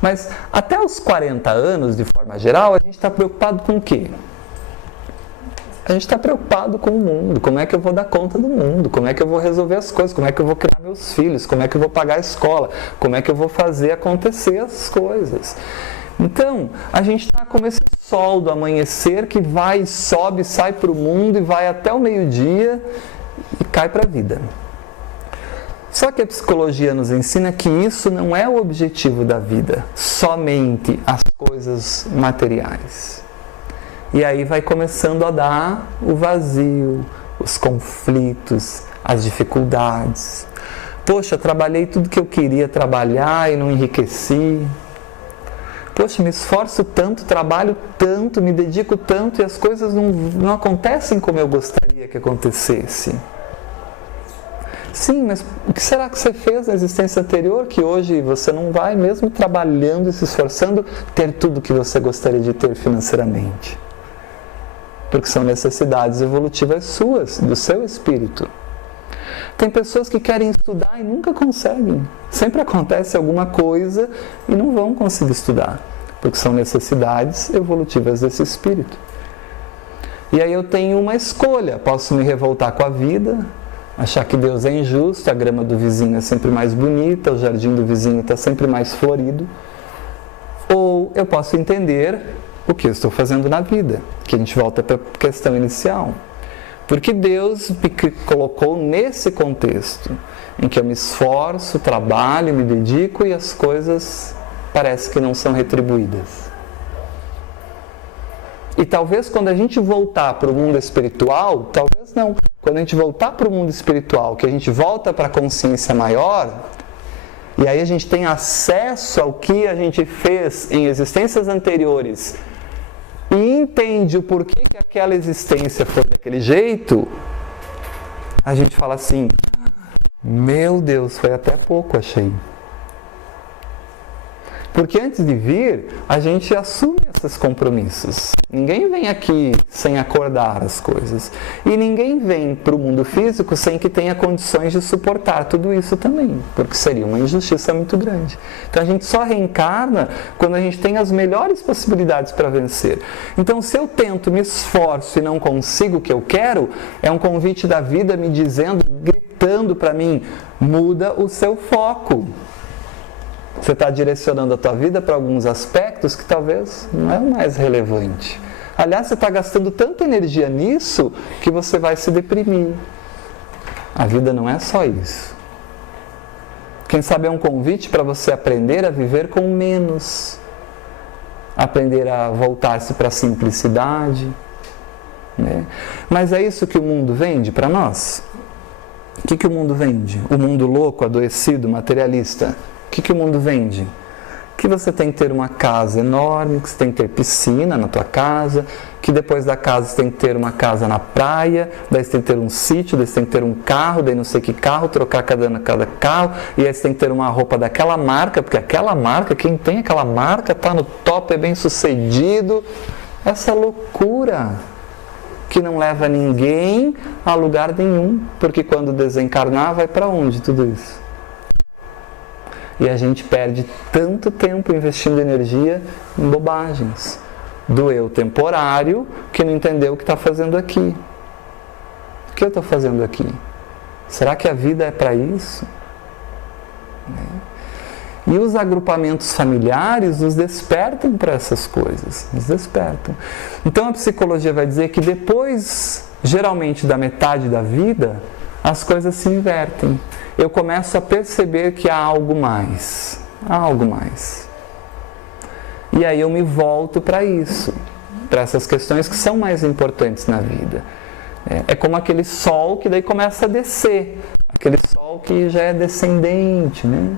Mas até os 40 anos, de forma geral, a gente está preocupado com o quê? A gente está preocupado com o mundo, como é que eu vou dar conta do mundo, como é que eu vou resolver as coisas, como é que eu vou criar meus filhos, como é que eu vou pagar a escola, como é que eu vou fazer acontecer as coisas. Então, a gente está como esse sol do amanhecer que vai, sobe, sai para o mundo e vai até o meio-dia e cai para a vida. Só que a psicologia nos ensina que isso não é o objetivo da vida, somente as coisas materiais. E aí vai começando a dar o vazio, os conflitos, as dificuldades. Poxa, trabalhei tudo que eu queria trabalhar e não enriqueci. Poxa, me esforço tanto, trabalho tanto, me dedico tanto e as coisas não acontecem como eu gostaria que acontecesse. Sim, mas o que será que você fez na existência anterior que hoje você não vai, mesmo trabalhando e se esforçando, ter tudo que você gostaria de ter financeiramente? Porque são necessidades evolutivas suas, do seu espírito. Tem pessoas que querem estudar e nunca conseguem. Sempre acontece alguma coisa e não vão conseguir estudar, porque são necessidades evolutivas desse espírito. E aí eu tenho uma escolha, posso me revoltar com a vida, achar que Deus é injusto, a grama do vizinho é sempre mais bonita, o jardim do vizinho está sempre mais florido, ou eu posso entender o que eu estou fazendo na vida, que a gente volta para a questão inicial. Porque Deus me colocou nesse contexto, em que eu me esforço, trabalho, me dedico e as coisas parece que não são retribuídas. E talvez quando a gente voltar para o mundo espiritual, talvez não, quando a gente voltar para o mundo espiritual, que a gente volta para a consciência maior, e aí a gente tem acesso ao que a gente fez em existências anteriores, e entende o porquê que aquela existência foi daquele jeito, a gente fala assim, meu Deus, foi até pouco, achei. Porque antes de vir, a gente assume esses compromissos. Ninguém vem aqui sem acordar as coisas. E ninguém vem para o mundo físico sem que tenha condições de suportar tudo isso também. Porque seria uma injustiça muito grande. Então a gente só reencarna quando a gente tem as melhores possibilidades para vencer. Então se eu tento, me esforço e não consigo o que eu quero, é um convite da vida me dizendo, gritando para mim, muda o seu foco. Você está direcionando a tua vida para alguns aspectos que talvez não é o mais relevante. Aliás, você está gastando tanta energia nisso que você vai se deprimir. A vida não é só isso. Quem sabe é um convite para você aprender a viver com menos. Aprender a voltar-se para a simplicidade. Né? Mas é isso que o mundo vende para nós? O que o mundo vende? O mundo louco, adoecido, materialista. O que o mundo vende? Que você tem que ter uma casa enorme, que você tem que ter piscina na tua casa, que depois da casa você tem que ter uma casa na praia, daí você tem que ter um sítio, daí você tem que ter um carro, daí não sei que carro, trocar cada carro, e aí você tem que ter uma roupa daquela marca, porque aquela marca, quem tem aquela marca está no top, é bem sucedido. Essa loucura que não leva ninguém a lugar nenhum, porque quando desencarnar vai para onde tudo isso? E a gente perde tanto tempo investindo energia em bobagens. Do eu temporário, que não entendeu o que está fazendo aqui. O que eu estou fazendo aqui? Será que a vida é para isso? E os agrupamentos familiares nos despertam para essas coisas. Nos despertam. Então a psicologia vai dizer que depois, geralmente da metade da vida, as coisas se invertem. Eu começo a perceber que há algo mais. Há algo mais. E aí eu me volto para isso, para essas questões que são mais importantes na vida. É como aquele sol que daí começa a descer. Aquele sol que já é descendente, né?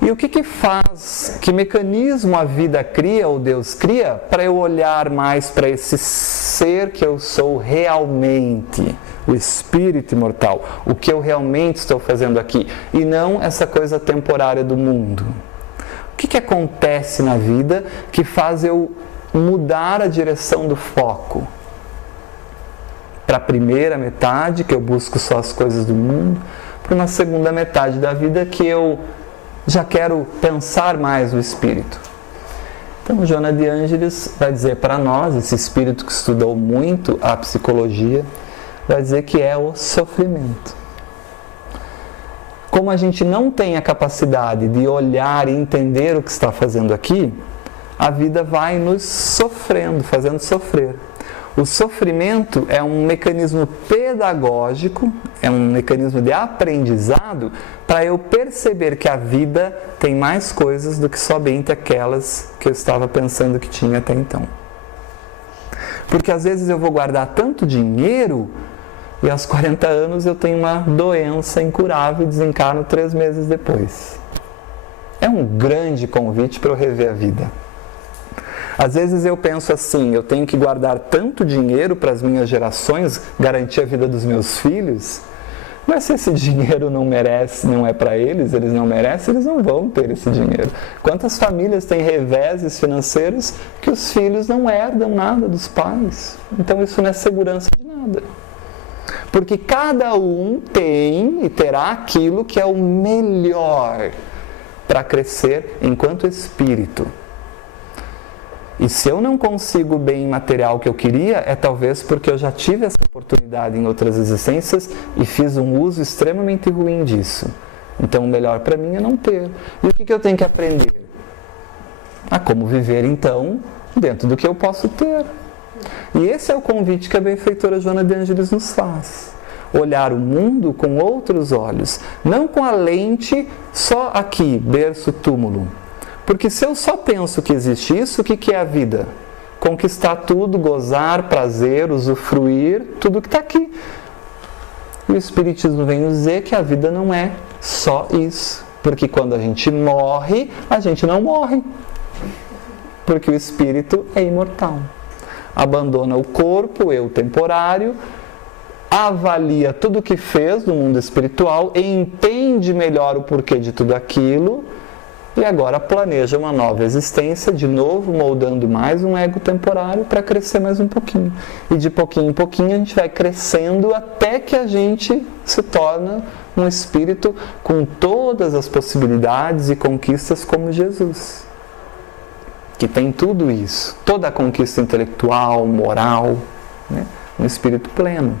E o que faz, que mecanismo a vida cria, ou Deus cria, para eu olhar mais para esse ser que eu sou realmente, o espírito imortal, o que eu realmente estou fazendo aqui, e não essa coisa temporária do mundo. O que acontece na vida que faz eu mudar a direção do foco? Para a primeira metade, que eu busco só as coisas do mundo, para uma segunda metade da vida que eu já quero pensar mais o espírito. Então, Joana de Ângeles vai dizer para nós, esse espírito que estudou muito a psicologia, vai dizer que é o sofrimento. Como a gente não tem a capacidade de olhar e entender o que está fazendo aqui, a vida vai nos sofrendo, fazendo sofrer. O sofrimento é um mecanismo pedagógico, é um mecanismo de aprendizado para eu perceber que a vida tem mais coisas do que somente aquelas que eu estava pensando que tinha até então. Porque às vezes eu vou guardar tanto dinheiro e aos 40 anos eu tenho uma doença incurável e desencarno 3 meses depois. É um grande convite para eu rever a vida. Às vezes eu penso assim, eu tenho que guardar tanto dinheiro para as minhas gerações, garantir a vida dos meus filhos, mas se esse dinheiro não merece, não é para eles, eles não merecem, eles não vão ter esse dinheiro. Quantas famílias têm reveses financeiros que os filhos não herdam nada dos pais? Então isso não é segurança de nada. Porque cada um tem e terá aquilo que é o melhor para crescer enquanto espírito. E se eu não consigo o bem material que eu queria, é talvez porque eu já tive essa oportunidade em outras existências e fiz um uso extremamente ruim disso. Então o melhor para mim é não ter. E o que eu tenho que aprender? A como viver então dentro do que eu posso ter. E esse é o convite que a benfeitora Joana de Ângeles nos faz. Olhar o mundo com outros olhos, não com a lente só aqui, berço, túmulo. Porque se eu só penso que existe isso, o que é a vida? Conquistar tudo, gozar, prazer, usufruir, tudo que está aqui. E o Espiritismo vem nos dizer que a vida não é só isso. Porque quando a gente morre, a gente não morre. Porque o espírito é imortal. Abandona o corpo, o eu temporário, avalia tudo o que fez no mundo espiritual, entende melhor o porquê de tudo aquilo, e agora planeja uma nova existência, de novo moldando mais um ego temporário para crescer mais um pouquinho. E de pouquinho em pouquinho a gente vai crescendo até que a gente se torna um espírito com todas as possibilidades e conquistas como Jesus. Que tem tudo isso, toda a conquista intelectual, moral, né? Um espírito pleno.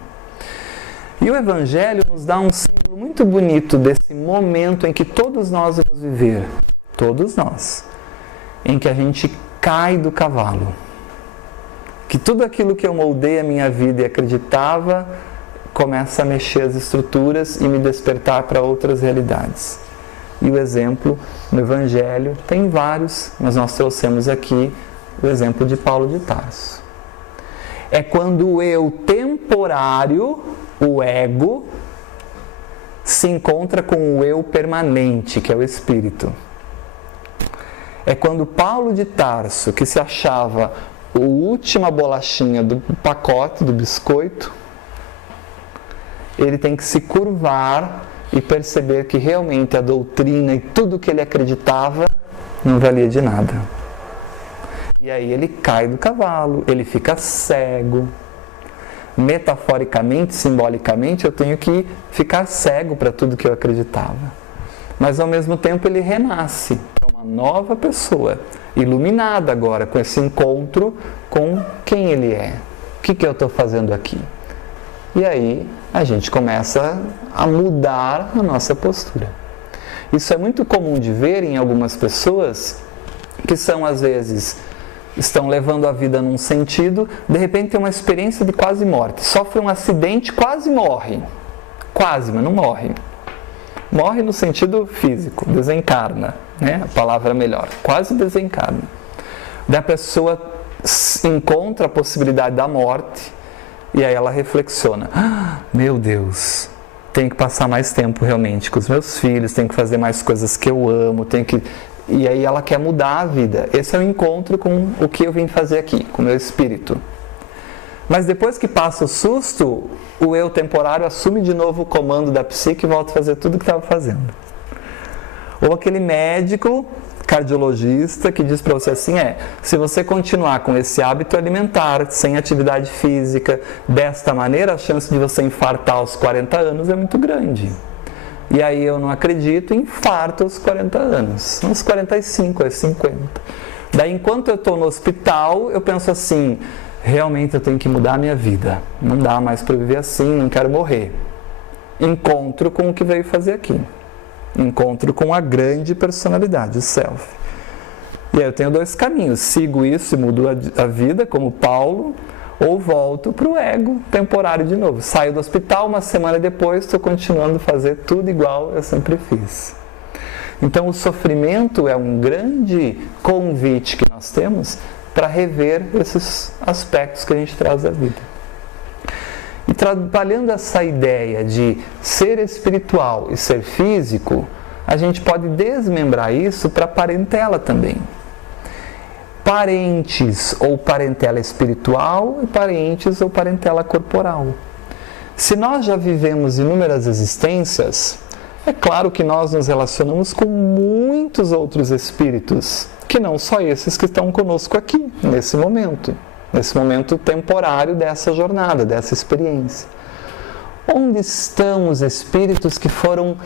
E o Evangelho nos dá um símbolo muito bonito desse momento em que todos nós vamos viver. Todos nós, em que a gente cai do cavalo, que tudo aquilo que eu moldei a minha vida e acreditava começa a mexer as estruturas e me despertar para outras realidades. E o exemplo no Evangelho tem vários, mas nós trouxemos aqui o exemplo de Paulo de Tarso. É quando o eu temporário, o ego, se encontra com o eu permanente, que é o espírito. É quando Paulo de Tarso, que se achava a última bolachinha do pacote, do biscoito, ele tem que se curvar e perceber que realmente a doutrina e tudo que ele acreditava não valia de nada. E aí ele cai do cavalo, ele fica cego. Metaforicamente, simbolicamente, eu tenho que ficar cego para tudo que eu acreditava. Mas ao mesmo tempo ele renasce para uma nova pessoa, iluminada agora com esse encontro com quem ele é. O que eu estou fazendo aqui? E aí a gente começa a mudar a nossa postura. Isso é muito comum de ver em algumas pessoas que são, às vezes, estão levando a vida num sentido, de repente tem uma experiência de quase morte, sofre um acidente, quase morre. Quase, mas não morre. Morre no sentido físico, desencarna, né? A palavra melhor, quase desencarna. Daí a pessoa encontra a possibilidade da morte e aí ela reflexiona: meu Deus, tenho que passar mais tempo realmente com os meus filhos, tenho que fazer mais coisas que eu amo, tenho que... E aí ela quer mudar a vida. Esse é o encontro com o que eu vim fazer aqui, com o meu espírito. Mas depois que passa o susto, o eu temporário assume de novo o comando da psique e volta a fazer tudo o que estava fazendo. Ou aquele médico cardiologista que diz para você assim: se você continuar com esse hábito alimentar, sem atividade física, desta maneira, a chance de você infartar aos 40 anos é muito grande. E aí eu não acredito, infarto aos 40 anos, aos 45, aos 50. Daí, enquanto eu estou no hospital, eu penso assim: realmente eu tenho que mudar a minha vida. Não dá mais para viver assim, não quero morrer. Encontro com o que veio fazer aqui. Encontro com a grande personalidade, o self. E aí eu tenho dois caminhos: sigo isso e mudo a vida, como Paulo, ou volto para o ego temporário de novo. Saio do hospital, uma semana depois estou continuando a fazer tudo igual eu sempre fiz. Então o sofrimento é um grande convite que nós temos para rever esses aspectos que a gente traz da vida. E trabalhando essa ideia de ser espiritual e ser físico, a gente pode desmembrar isso para parentela também. Parentes ou parentela espiritual e parentes ou parentela corporal. Se nós já vivemos inúmeras existências, é claro que nós nos relacionamos com muitos outros espíritos, que não só esses que estão conosco aqui, nesse momento temporário dessa jornada, dessa experiência. Onde estão os espíritos que foram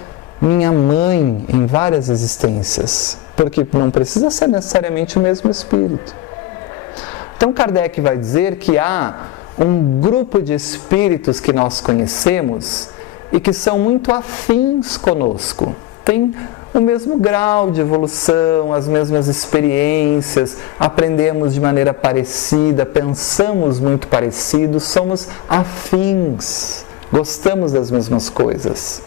minha mãe em várias existências? Porque não precisa ser necessariamente o mesmo espírito. Então Kardec vai dizer que há um grupo de espíritos que nós conhecemos e que são muito afins conosco. Tem o mesmo grau de evolução, as mesmas experiências, aprendemos de maneira parecida, pensamos muito parecido, somos afins, gostamos das mesmas coisas.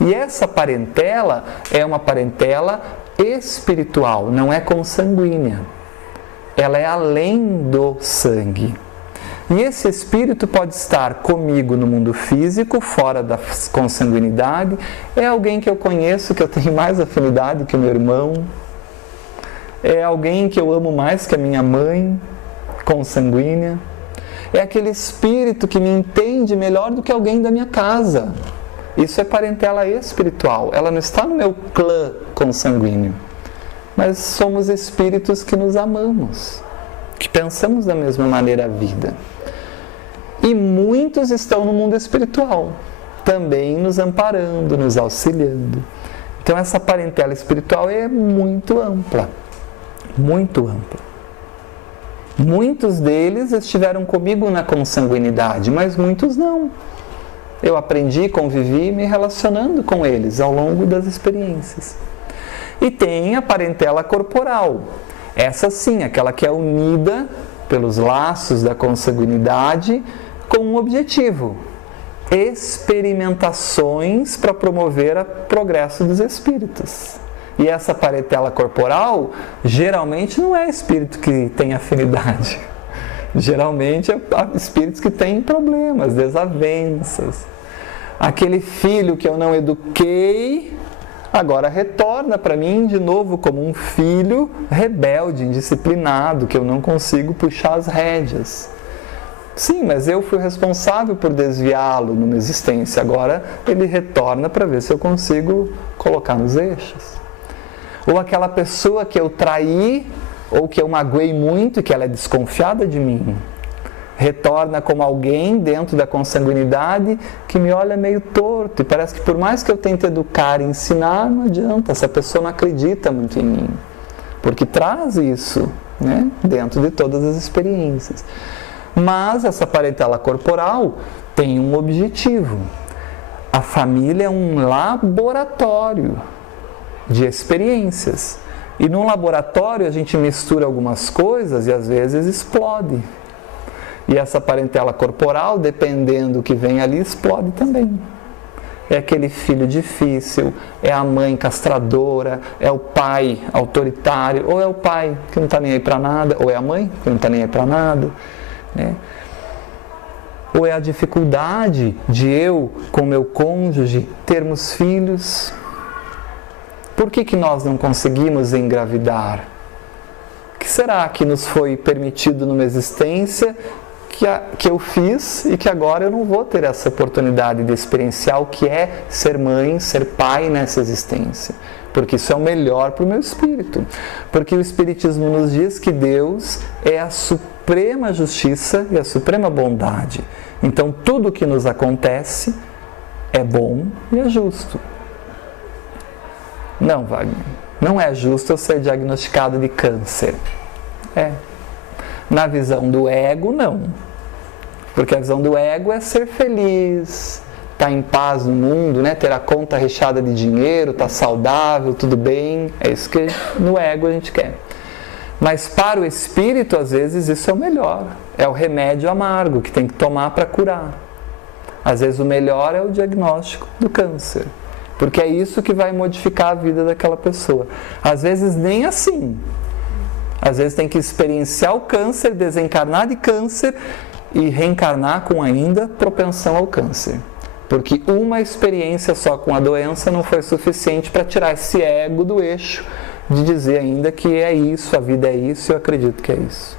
E essa parentela é uma parentela espiritual, não é consanguínea. Ela é além do sangue. E esse espírito pode estar comigo no mundo físico, fora da consanguinidade. É alguém que eu conheço, que eu tenho mais afinidade que o meu irmão. É alguém que eu amo mais que a minha mãe, consanguínea. É aquele espírito que me entende melhor do que alguém da minha casa. Isso é parentela espiritual. Ela não está no meu clã consanguíneo. Mas somos espíritos que nos amamos, que pensamos da mesma maneira a vida. E muitos estão no mundo espiritual, também nos amparando, nos auxiliando. Então essa parentela espiritual é muito ampla, muito ampla. Muitos deles estiveram comigo na consanguinidade, mas muitos não. Eu aprendi, convivi me relacionando com eles ao longo das experiências. E tem a parentela corporal. Essa sim, aquela que é unida pelos laços da consanguinidade com um objetivo: experimentações para promover o progresso dos espíritos. E essa parentela corporal geralmente não é espírito que tem afinidade. Geralmente é espíritos que têm problemas, desavenças. Aquele filho que eu não eduquei, agora retorna para mim de novo como um filho rebelde, indisciplinado, que eu não consigo puxar as rédeas. Sim, mas eu fui responsável por desviá-lo numa existência. Agora ele retorna para ver se eu consigo colocar nos eixos. Ou aquela pessoa que eu traí, ou que eu magoei muito e que ela é desconfiada de mim. Retorna como alguém dentro da consanguinidade que me olha meio torto. E parece que por mais que eu tente educar e ensinar, não adianta. Essa pessoa não acredita muito em mim. Porque traz isso, né, dentro de todas as experiências. Mas essa parentela corporal tem um objetivo. A família é um laboratório de experiências. E num laboratório a gente mistura algumas coisas e às vezes explode. E essa parentela corporal, dependendo do que vem ali, explode também. É aquele filho difícil, é a mãe castradora, é o pai autoritário, ou é o pai que não está nem aí para nada, ou é a mãe que não está nem aí para nada. Né? Ou é a dificuldade de eu, com meu cônjuge, termos filhos. Por que nós não conseguimos engravidar? O que será que nos foi permitido numa existência que eu fiz e que agora eu não vou ter essa oportunidade de experienciar o que é ser mãe, ser pai nessa existência? Porque isso é o melhor para o meu espírito. Porque o Espiritismo nos diz que Deus é a suprema justiça e a suprema bondade. Então tudo o que nos acontece é bom e é justo. Não, Wagner, não é justo eu ser diagnosticado de câncer. Na visão do ego, não. Porque a visão do ego é ser feliz, estar em paz no mundo, né? Ter a conta recheada de dinheiro, estar saudável, tudo bem. É isso que no ego a gente quer. Mas para o espírito, às vezes, isso é o melhor. É o remédio amargo que tem que tomar para curar. Às vezes o melhor é o diagnóstico do câncer. Porque é isso que vai modificar a vida daquela pessoa. Às vezes nem assim. Às vezes tem que experienciar o câncer, desencarnar de câncer e reencarnar com ainda propensão ao câncer. Porque uma experiência só com a doença não foi suficiente para tirar esse ego do eixo de dizer ainda que é isso, a vida é isso, eu acredito que é isso.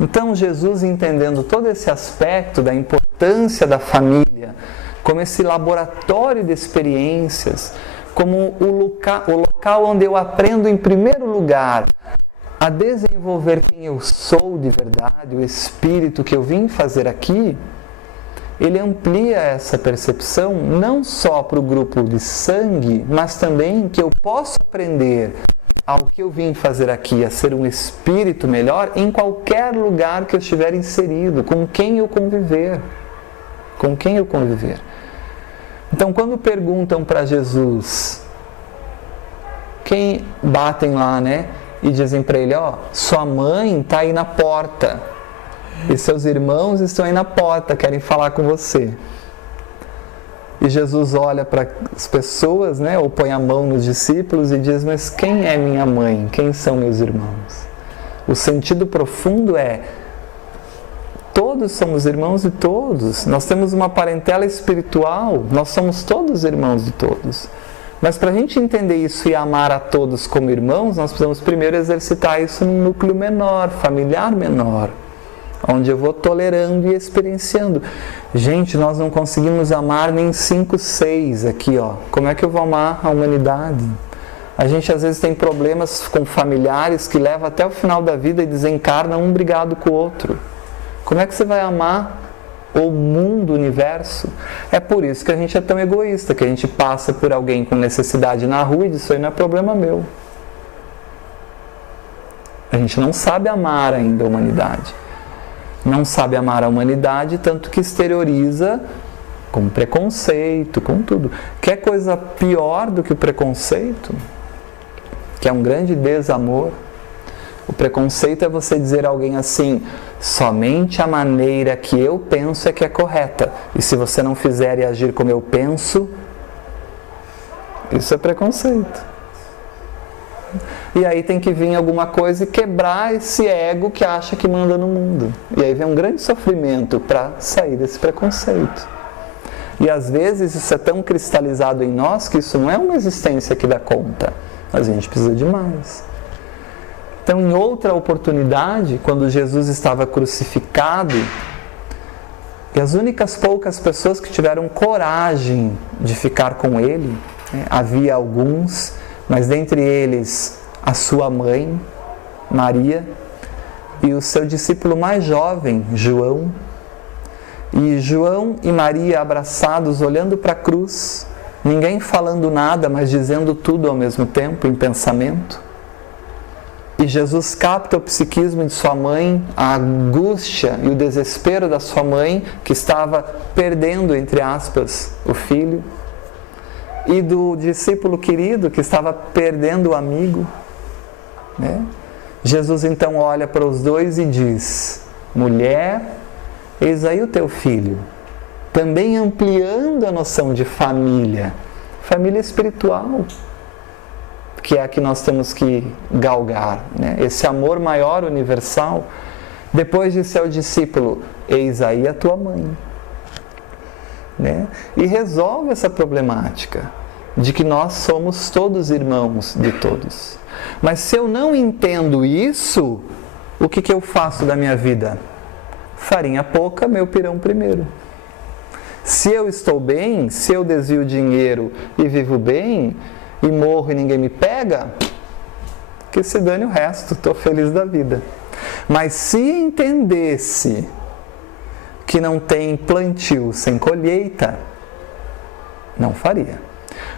Então Jesus, entendendo todo esse aspecto da importância da família, como esse laboratório de experiências, como o local onde eu aprendo em primeiro lugar a desenvolver quem eu sou de verdade, o espírito que eu vim fazer aqui, ele amplia essa percepção não só para o grupo de sangue, mas também que eu posso aprender ao que eu vim fazer aqui, a ser um espírito melhor em qualquer lugar que eu estiver inserido, com quem eu conviver. Com quem eu conviver. Então, quando perguntam para Jesus, quem batem lá, né? E dizem para ele, sua mãe está aí na porta. E seus irmãos estão aí na porta, querem falar com você. E Jesus olha para as pessoas, né? Ou põe a mão nos discípulos e diz, mas quem é minha mãe? Quem são meus irmãos? O sentido profundo é, todos somos irmãos de todos. Nós temos uma parentela espiritual. Nós somos todos irmãos de todos. Mas para a gente entender isso e amar a todos como irmãos, nós precisamos primeiro exercitar isso num núcleo menor, familiar menor, onde eu vou tolerando e experienciando. Gente, nós não conseguimos amar nem 5, 6 aqui, Como é que eu vou amar a humanidade? A gente às vezes tem problemas com familiares que levam até o final da vida e desencarnam um brigado com o outro. Como é que você vai amar o mundo, o universo? É por isso que a gente é tão egoísta, que a gente passa por alguém com necessidade na rua e diz, isso aí não é problema meu. A gente não sabe amar ainda a humanidade. Não sabe amar a humanidade, tanto que exterioriza com preconceito, com tudo. Quer coisa pior do que o preconceito? Que é um grande desamor. O preconceito é você dizer a alguém assim, somente a maneira que eu penso é que é correta. E se você não fizer e agir como eu penso, isso é preconceito. E aí tem que vir alguma coisa e quebrar esse ego que acha que manda no mundo. E aí vem um grande sofrimento para sair desse preconceito. E às vezes isso é tão cristalizado em nós que isso não é uma existência que dá conta. Mas a gente precisa de mais. Então, em outra oportunidade, quando Jesus estava crucificado, e as únicas poucas pessoas que tiveram coragem de ficar com ele, havia alguns, mas dentre eles a sua mãe, Maria, e o seu discípulo mais jovem, João. E João e Maria abraçados, olhando para a cruz, ninguém falando nada, mas dizendo tudo ao mesmo tempo, em pensamento. E Jesus capta o psiquismo de sua mãe, a angústia e o desespero da sua mãe, que estava perdendo, entre aspas, o filho. E do discípulo querido, que estava perdendo o amigo. Jesus então olha para os dois e diz: mulher, eis aí o teu filho. Também ampliando a noção de família. Família espiritual, que é a que nós temos que galgar, esse amor maior, universal. Depois disse ao discípulo: eis aí a tua mãe. E resolve essa problemática de que nós somos todos irmãos de todos. Mas se eu não entendo isso, o que eu faço da minha vida? Farinha pouca, meu pirão primeiro. Se eu estou bem, se eu desvio dinheiro e vivo bem, e morro e ninguém me pega, que se dane o resto, estou feliz da vida. Mas se entendesse que não tem plantio sem colheita, não faria.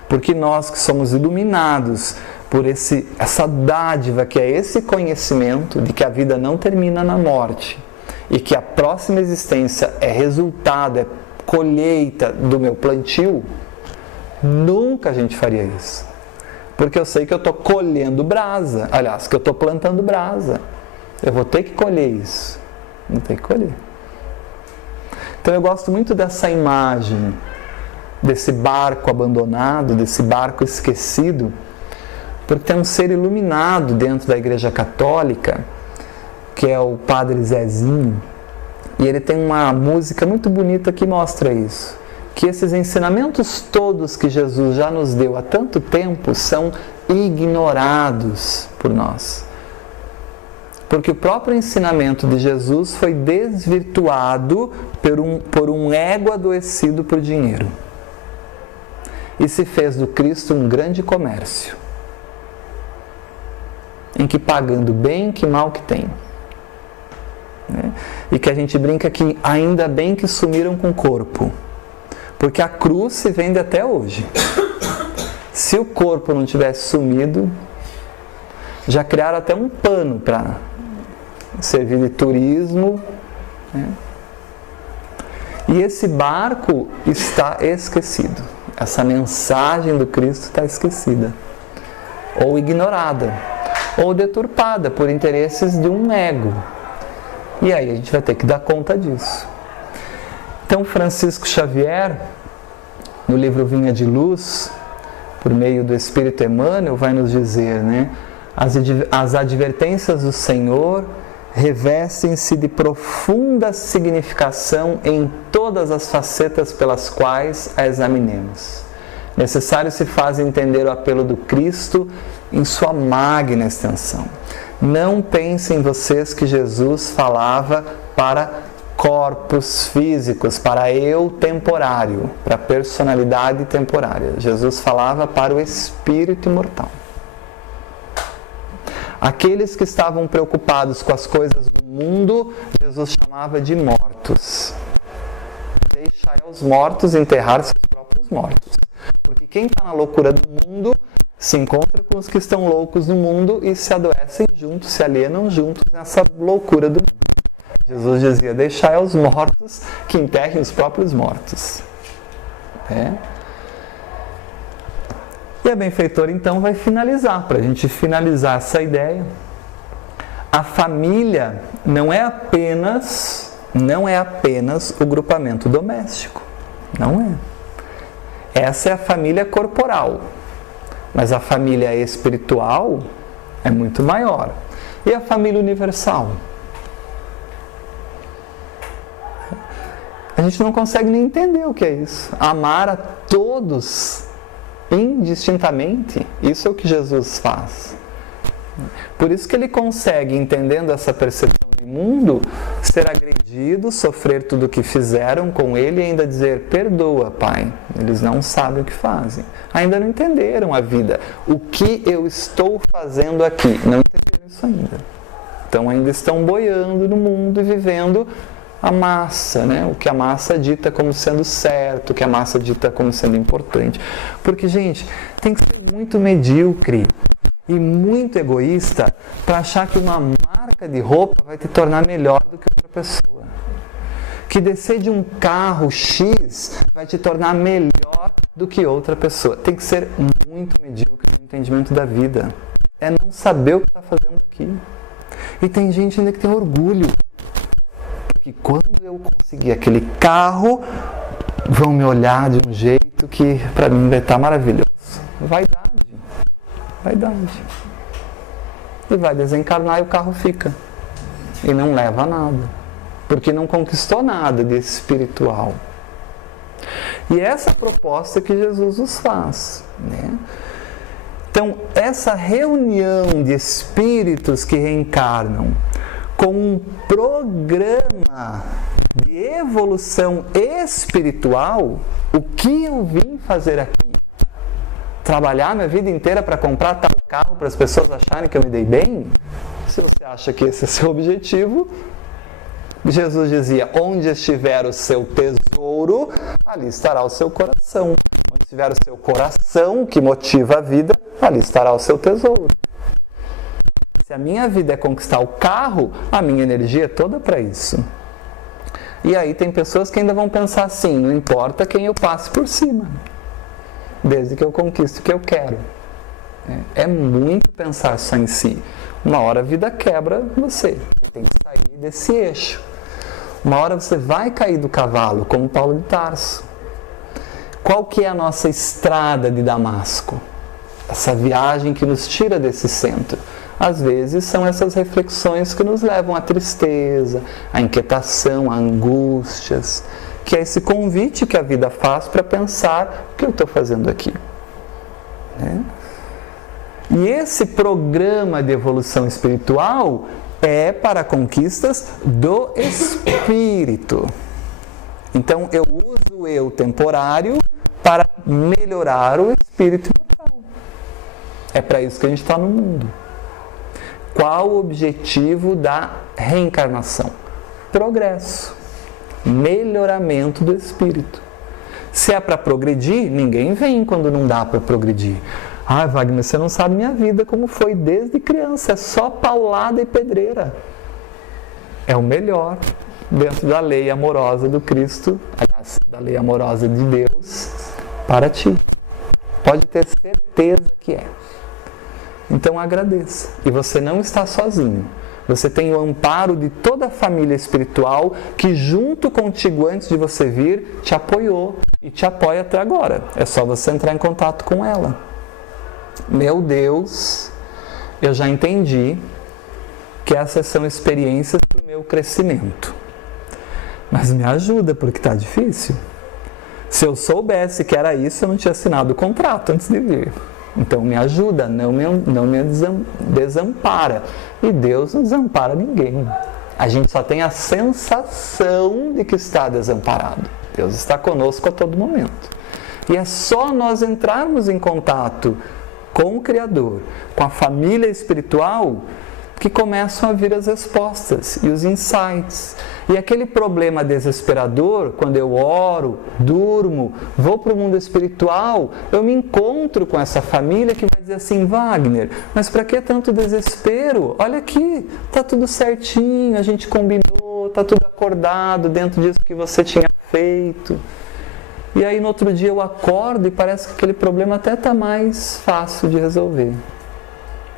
Porque nós que somos iluminados por essa dádiva que é esse conhecimento de que a vida não termina na morte e que a próxima existência é resultado, é colheita do meu plantio, nunca a gente faria isso. Porque eu sei que eu estou colhendo brasa, aliás, que eu estou plantando brasa. Eu vou ter que colher isso. Vou ter que colher. Então eu gosto muito dessa imagem, desse barco abandonado, desse barco esquecido, porque tem um ser iluminado dentro da Igreja Católica, que é o Padre Zezinho, e ele tem uma música muito bonita que mostra isso, que esses ensinamentos todos que Jesus já nos deu há tanto tempo são ignorados por nós. Porque o próprio ensinamento de Jesus foi desvirtuado por um ego adoecido por dinheiro. E se fez do Cristo um grande comércio, em que pagando bem, que mal que tem. E que a gente brinca que ainda bem que sumiram com o corpo, porque a cruz se vende até hoje. Se o corpo não tivesse sumido, já criaram até um pano para servir de turismo. E esse barco está esquecido. Essa mensagem do Cristo está esquecida, ou ignorada, ou deturpada por interesses de um ego. E aí a gente vai ter que dar conta disso. Então Francisco Xavier, no livro Vinha de Luz, por meio do Espírito Emmanuel, vai nos dizer, as advertências do Senhor revestem-se de profunda significação em todas as facetas pelas quais a examinemos. Necessário se faz entender o apelo do Cristo em sua magna extensão. Não pensem vocês que Jesus falava para corpos físicos, para eu temporário, para personalidade temporária. Jesus falava para o espírito imortal. Aqueles que estavam preocupados com as coisas do mundo, Jesus chamava de mortos. Deixai aos mortos enterrar seus próprios mortos. Porque quem está na loucura do mundo se encontra com os que estão loucos no mundo e se adoecem juntos, se alienam juntos nessa loucura do mundo. Jesus dizia: deixai aos mortos que enterrem os próprios mortos. E a benfeitora então vai finalizar, para a gente finalizar essa ideia. A família não é apenas o grupamento doméstico. Não é. Essa é a família corporal. Mas a família espiritual é muito maior. E a família universal? A gente não consegue nem entender o que é isso. Amar a todos indistintamente, isso é o que Jesus faz. Por isso que ele consegue, entendendo essa percepção de mundo, ser agredido, sofrer tudo o que fizeram com ele e ainda dizer, perdoa, Pai. Eles não sabem o que fazem. Ainda não entenderam a vida. O que eu estou fazendo aqui? Não entenderam isso ainda. Então ainda estão boiando no mundo e vivendo a massa, né? O que a massa dita como sendo certo, o que a massa dita como sendo importante. Porque, gente, tem que ser muito medíocre e muito egoísta para achar que uma marca de roupa vai te tornar melhor do que outra pessoa. Que descer de um carro X vai te tornar melhor do que outra pessoa. Tem que ser muito medíocre no entendimento da vida. É não saber o que está fazendo aqui. E tem gente ainda que tem orgulho. Porque quando eu conseguir aquele carro, vão me olhar de um jeito que para mim vai estar maravilhoso. Vaidade. E vai desencarnar e o carro fica. E não leva a nada. Porque não conquistou nada de espiritual. E essa é a proposta que Jesus nos faz, né? Então, essa reunião de espíritos que reencarnam com um programa de evolução espiritual, o que eu vim fazer aqui? Trabalhar minha vida inteira para comprar tal carro para as pessoas acharem que eu me dei bem? Se você acha que esse é seu objetivo, Jesus dizia, onde estiver o seu tesouro, ali estará o seu coração. Onde estiver o seu coração, que motiva a vida, ali estará o seu tesouro. Se a minha vida é conquistar o carro, a minha energia é toda para isso. E aí tem pessoas que ainda vão pensar assim, não importa quem eu passe por cima, desde que eu conquiste o que eu quero. É muito pensar só em si. Uma hora a vida quebra você tem que sair desse eixo. Uma hora você vai cair do cavalo, como Paulo de Tarso. Qual que é a nossa estrada de Damasco? Essa viagem que nos tira desse centro. Às vezes são essas reflexões que nos levam à tristeza, à inquietação, a angústias, que é esse convite que a vida faz para pensar o que eu estou fazendo aqui. Né? E esse programa de evolução espiritual é para conquistas do espírito. Então eu uso o eu temporário para melhorar o espírito imortal. É para isso que a gente está no mundo. Qual o objetivo da reencarnação? Progresso, melhoramento do espírito. Se é para progredir, ninguém vem quando não dá para progredir. Ah, Wagner, você não sabe minha vida como foi desde criança, é só paulada e pedreira. É o melhor dentro da lei amorosa do Cristo, aliás, da lei amorosa de Deus para ti. Pode ter certeza que é. Então agradeça. E você não está sozinho. Você tem o amparo de toda a família espiritual que junto contigo antes de você vir te apoiou e te apoia até agora. É só você entrar em contato com ela. Meu Deus, eu já entendi que essas são experiências para o meu crescimento. Mas me ajuda, porque está difícil. Se eu soubesse que era isso, eu não tinha assinado o contrato antes de vir. Então me ajuda, não me desampara. E Deus não desampara ninguém. A gente só tem a sensação de que está desamparado. Deus está conosco a todo momento. E é só nós entrarmos em contato com o Criador, com a família espiritual, que começam a vir as respostas e os insights. E aquele problema desesperador, quando eu oro, durmo, vou para o mundo espiritual, eu me encontro com essa família que vai dizer assim, Wagner, mas para que tanto desespero? Olha aqui, está tudo certinho, a gente combinou, está tudo acordado dentro disso que você tinha feito. E aí no outro dia eu acordo e parece que aquele problema até está mais fácil de resolver.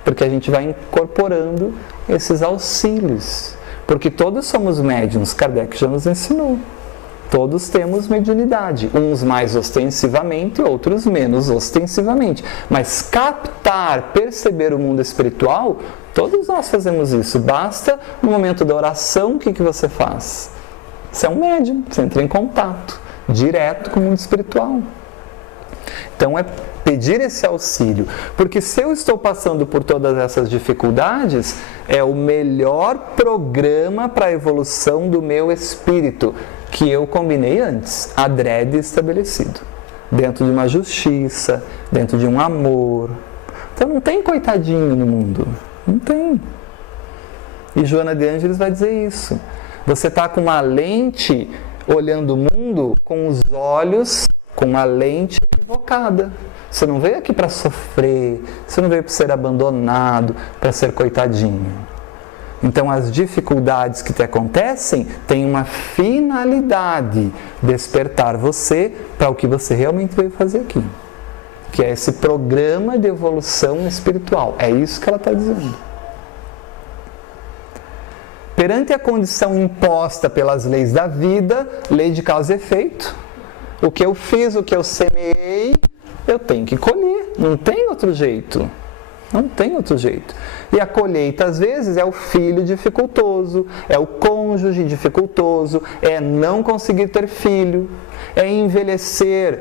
Porque a gente vai incorporando esses auxílios. Porque todos somos médiuns, Kardec já nos ensinou. Todos temos mediunidade, uns mais ostensivamente, outros menos ostensivamente. Mas captar, perceber o mundo espiritual, todos nós fazemos isso. Basta no momento da oração, o que você faz? Você é um médium, você entra em contato direto com o mundo espiritual. Então é pedir esse auxílio, porque se eu estou passando por todas essas dificuldades, é o melhor programa para a evolução do meu espírito, que eu combinei antes, adrede estabelecido, dentro de uma justiça, dentro de um amor. Então não tem coitadinho no mundo, não tem. E Joana de Ângeles vai dizer isso. Você está com uma lente olhando o mundo com os olhos, com uma lente equivocada. Você não veio aqui para sofrer, você não veio para ser abandonado, para ser coitadinho. Então as dificuldades que te acontecem têm uma finalidade, despertar você para o que você realmente veio fazer aqui. Que é esse programa de evolução espiritual. É isso que ela está dizendo. Perante a condição imposta pelas leis da vida, lei de causa e efeito, o que eu fiz, o que eu semeei, eu tenho que colher. Não tem outro jeito. Não tem outro jeito. E a colheita, às vezes, é o filho dificultoso, é o cônjuge dificultoso, é não conseguir ter filho, é envelhecer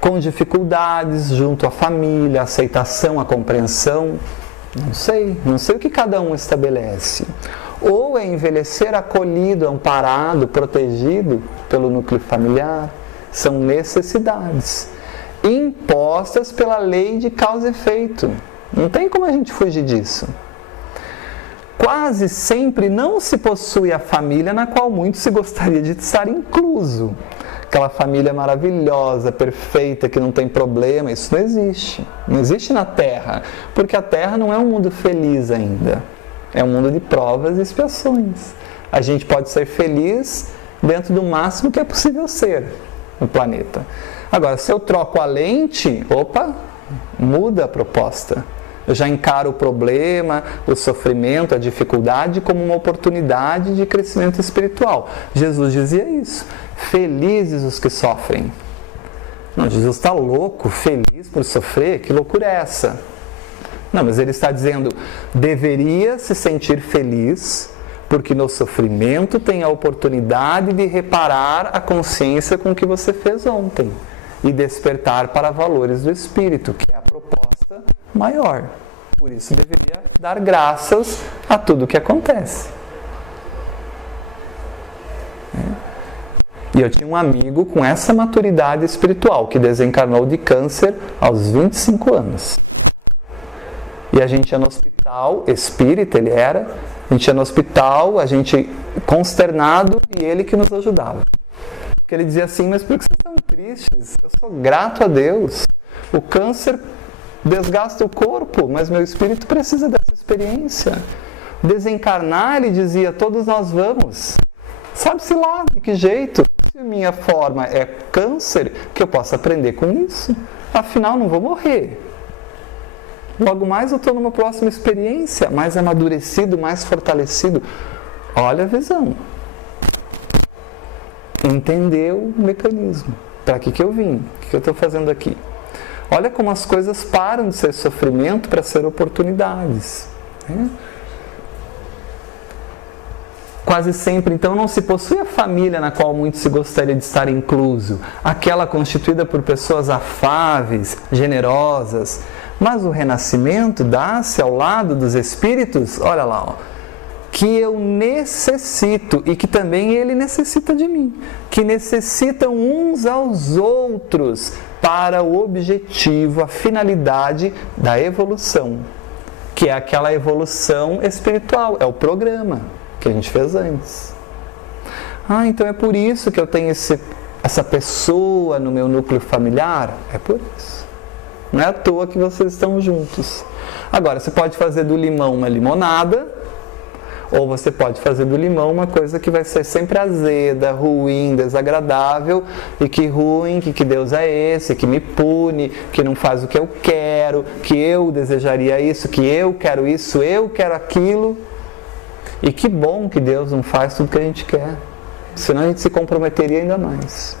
com dificuldades junto à família, a aceitação, a compreensão. Não sei o que cada um estabelece. Ou é envelhecer acolhido, amparado, protegido pelo núcleo familiar. São necessidades impostas pela lei de causa e efeito. Não tem como a gente fugir disso. Quase sempre não se possui a família na qual muito se gostaria de estar incluso. Aquela família maravilhosa, perfeita, que não tem problema, isso não existe. Não existe na Terra, porque a Terra não é um mundo feliz ainda. É um mundo de provas e expiações. A gente pode ser feliz dentro do máximo que é possível ser no planeta. Agora, se eu troco a lente, muda a proposta. Eu já encaro o problema, o sofrimento, a dificuldade como uma oportunidade de crescimento espiritual. Jesus dizia isso. Felizes os que sofrem. Não, Jesus está louco, feliz por sofrer? Que loucura é essa? Não, mas ele está dizendo, deveria se sentir feliz, porque no sofrimento tem a oportunidade de reparar a consciência com o que você fez ontem e despertar para valores do espírito, que é a proposta maior. Por isso deveria dar graças a tudo que acontece. E eu tinha um amigo com essa maturidade espiritual, que desencarnou de câncer aos 25 anos. E a gente ia no hospital, espírita ele era, a gente ia no hospital, a gente consternado, e ele que nos ajudava. Porque ele dizia assim, mas por que vocês estão tristes? Eu sou grato a Deus. O câncer desgasta o corpo, mas meu espírito precisa dessa experiência. Desencarnar, ele dizia, todos nós vamos. Sabe-se lá de que jeito? Se a minha forma é câncer, que eu possa aprender com isso. Afinal, não vou morrer. Logo mais eu estou numa próxima experiência, mais amadurecido, mais fortalecido. Olha a visão. Entendeu o mecanismo. Para que eu vim? O que eu estou fazendo aqui? Olha como as coisas param de ser sofrimento para ser oportunidades. Quase sempre, então, não se possui a família na qual muito se gostaria de estar incluso. Aquela constituída por pessoas afáveis, generosas. Mas o renascimento dá-se ao lado dos espíritos, olha lá, que eu necessito e que também ele necessita de mim, que necessitam uns aos outros para o objetivo, a finalidade da evolução, que é aquela evolução espiritual, é o programa que a gente fez antes. Então é por isso que eu tenho essa pessoa no meu núcleo familiar? É por isso. Não é à toa que vocês estão juntos. Agora, você pode fazer do limão uma limonada, ou você pode fazer do limão uma coisa que vai ser sempre azeda, ruim, desagradável, e que Deus é esse, que me pune, que não faz o que eu quero, que eu desejaria isso, que eu quero aquilo. E que bom que Deus não faz tudo que a gente quer. Senão a gente se comprometeria ainda mais.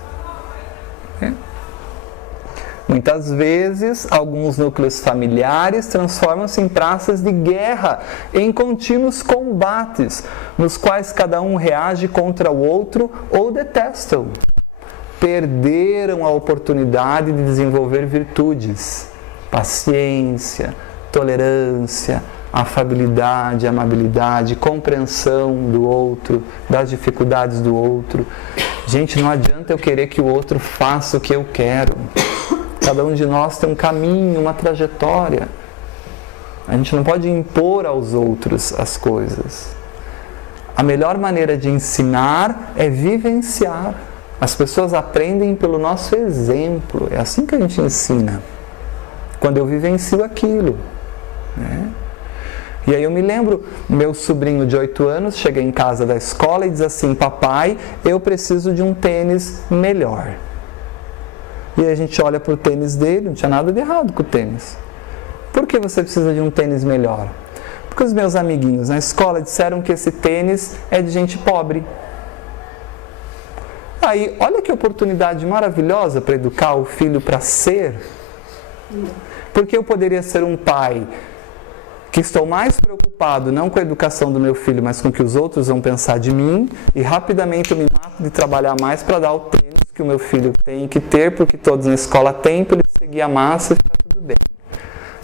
Muitas vezes, alguns núcleos familiares transformam-se em praças de guerra, em contínuos combates, nos quais cada um reage contra o outro ou detestam. Perderam a oportunidade de desenvolver virtudes, paciência, tolerância, afabilidade, amabilidade, compreensão do outro, das dificuldades do outro. Gente, não adianta eu querer que o outro faça o que eu quero. Cada um de nós tem um caminho, uma trajetória. A gente não pode impor aos outros as coisas. A melhor maneira de ensinar é vivenciar. As pessoas aprendem pelo nosso exemplo. É assim que a gente ensina. Quando eu vivencio aquilo, né? E aí eu me lembro, meu sobrinho de 8 anos chega em casa da escola e diz assim: papai, eu preciso de um tênis melhor. E aí a gente olha para o tênis dele, não tinha nada de errado com o tênis. Por que você precisa de um tênis melhor? Porque os meus amiguinhos na escola disseram que esse tênis é de gente pobre. Aí, olha que oportunidade maravilhosa para educar o filho para ser. Porque eu poderia ser um pai que estou mais preocupado não com a educação do meu filho, mas com o que os outros vão pensar de mim, e rapidamente eu me mato de trabalhar mais para dar o tênis que o meu filho tem que ter, porque todos na escola têm, para ele seguir a massa e ficar tudo bem.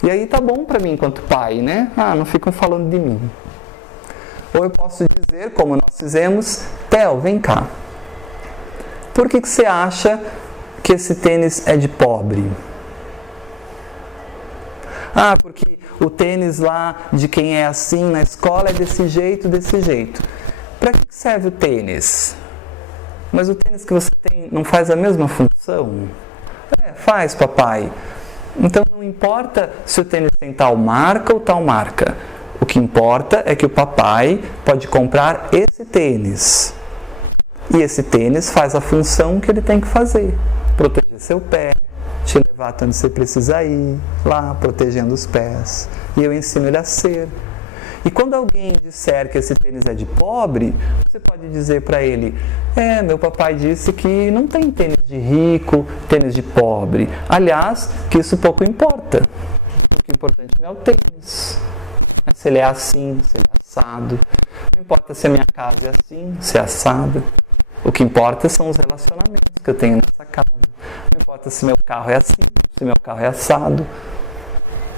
E aí tá bom para mim enquanto pai, né? Não ficam falando de mim. Ou eu posso dizer, como nós fizemos: Theo, vem cá. Por que você acha que esse tênis é de pobre? Porque o tênis lá de quem é assim na escola é desse jeito, desse jeito. Para que serve o tênis? Mas o tênis que você tem não faz a mesma função? Faz, papai. Então não importa se o tênis tem tal marca ou tal marca. O que importa é que o papai pode comprar esse tênis. E esse tênis faz a função que ele tem que fazer. Proteger seu pé, te levar até onde você precisa ir, lá, protegendo os pés. E eu ensino ele a ser. E quando alguém disser que esse tênis é de pobre, você pode dizer para ele: meu papai disse que não tem tênis de rico, tênis de pobre. Aliás, que isso pouco importa. O que é importante não é o tênis. Se ele é assim, se ele é assado. Não importa se a minha casa é assim, se é assada. O que importa são os relacionamentos que eu tenho nessa casa. Não importa se meu carro é assim, se meu carro é assado.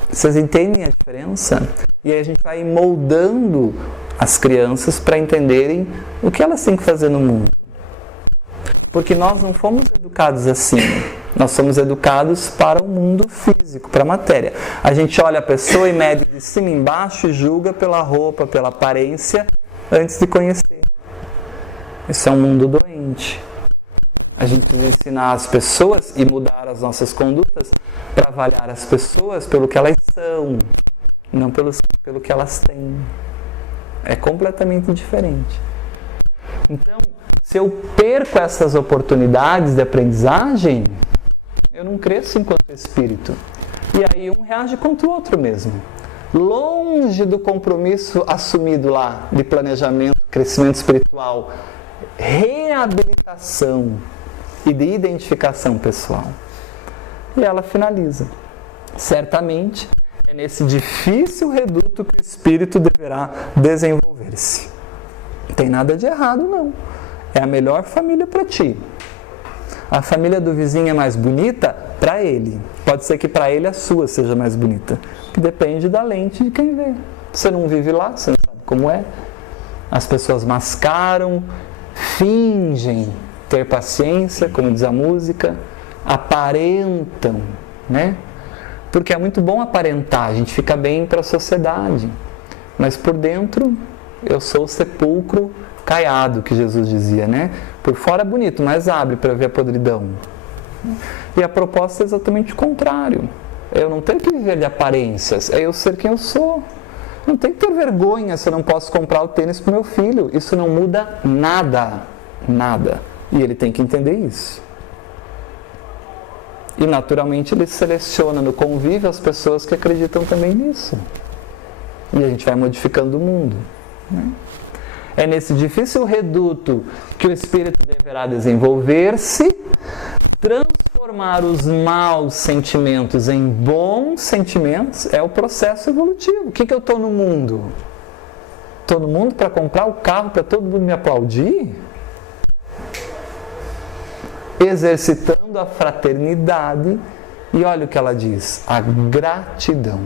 Vocês entendem a diferença? E aí a gente vai moldando as crianças para entenderem o que elas têm que fazer no mundo. Porque nós não fomos educados assim. Nós somos educados para o mundo físico, para a matéria. A gente olha a pessoa e mede de cima e embaixo e julga pela roupa, pela aparência, antes de conhecer. Isso é um mundo doente. A gente precisa ensinar as pessoas e mudar as nossas condutas para avaliar as pessoas pelo que elas são, não pelo que elas têm. É completamente diferente. Então, se eu perco essas oportunidades de aprendizagem, eu não cresço enquanto espírito. E aí um reage contra o outro mesmo. Longe do compromisso assumido lá de planejamento, crescimento espiritual, reabilitação e de identificação pessoal. E ela finaliza: certamente é nesse difícil reduto que o espírito deverá desenvolver-se. Não tem nada de errado, não. É a melhor família para ti. A família do vizinho é mais bonita para ele. Pode ser que para ele a sua seja mais bonita, que depende da lente de quem vê. Você não vive lá, você não sabe como é. As pessoas mascaram, fingem ter paciência, como diz a música, aparentam, né? Porque é muito bom aparentar, a gente fica bem para a sociedade. Mas por dentro, eu sou o sepulcro caiado, que Jesus dizia, né? Por fora é bonito, mas abre para ver a podridão. E a proposta é exatamente o contrário. Eu não tenho que viver de aparências, é eu ser quem eu sou. Não tenho que ter vergonha se eu não posso comprar o tênis para o meu filho. Isso não muda nada, nada. E ele tem que entender isso. E naturalmente ele seleciona no convívio as pessoas que acreditam também nisso. E a gente vai modificando o mundo, né? É nesse difícil reduto que o espírito deverá desenvolver-se, transformar os maus sentimentos em bons sentimentos. É o processo evolutivo. O que eu estou no mundo? Estou no mundo para comprar o carro para todo mundo me aplaudir? Exercitando a fraternidade. E olha o que ela diz: a gratidão.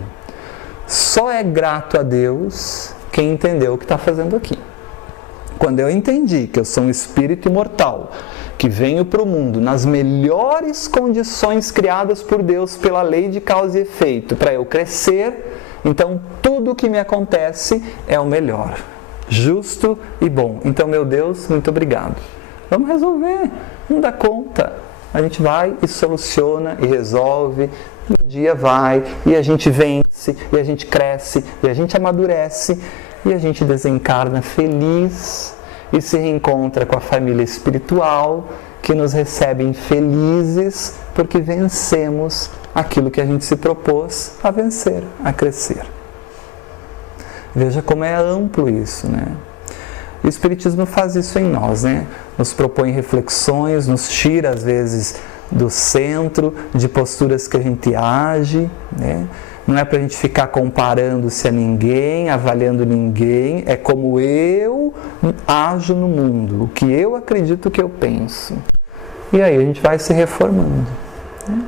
Só é grato a Deus quem entendeu o que está fazendo aqui. Quando eu entendi que eu sou um espírito imortal, que venho para o mundo nas melhores condições criadas por Deus pela lei de causa e efeito, para eu crescer, então tudo o que me acontece é o melhor, justo e bom. Então, meu Deus, muito obrigado. Vamos resolver, não dá conta. A gente vai e soluciona e resolve, e o dia vai, e a gente vence, e a gente cresce, e a gente amadurece, e a gente desencarna feliz e se reencontra com a família espiritual que nos recebem felizes porque vencemos aquilo que a gente se propôs a vencer, a crescer. Veja como é amplo isso, né? O Espiritismo faz isso em nós, né? Nos propõe reflexões, nos tira às vezes do centro, de posturas que a gente age, né? Não é para a gente ficar comparando-se a ninguém, avaliando ninguém, é como eu ajo no mundo, o que eu acredito, o que eu penso. E aí a gente vai se reformando, né?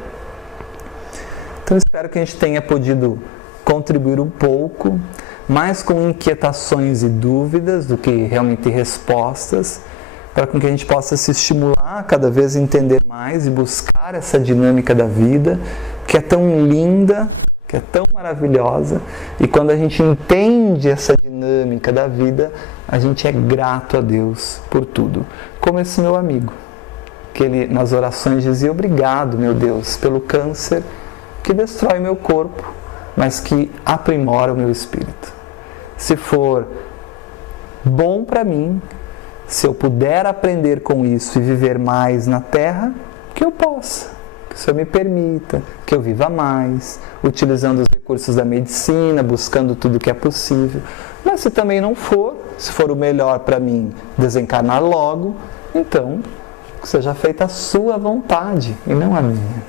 Então espero que a gente tenha podido contribuir um pouco, mais com inquietações e dúvidas do que realmente respostas, para que a gente possa se estimular cada vez a entender mais e buscar essa dinâmica da vida, que é tão linda, que é tão maravilhosa, e quando a gente entende essa dinâmica da vida, a gente é grato a Deus por tudo. Como esse meu amigo, que ele nas orações dizia: obrigado, meu Deus, pelo câncer que destrói meu corpo, mas que aprimora o meu espírito. Se for bom para mim, se eu puder aprender com isso e viver mais na Terra, que eu possa. Que o Senhor me permita, que eu viva mais, utilizando os recursos da medicina, buscando tudo que é possível. Mas se também não for, se for o melhor para mim desencarnar logo, então que seja feita a sua vontade e não a minha.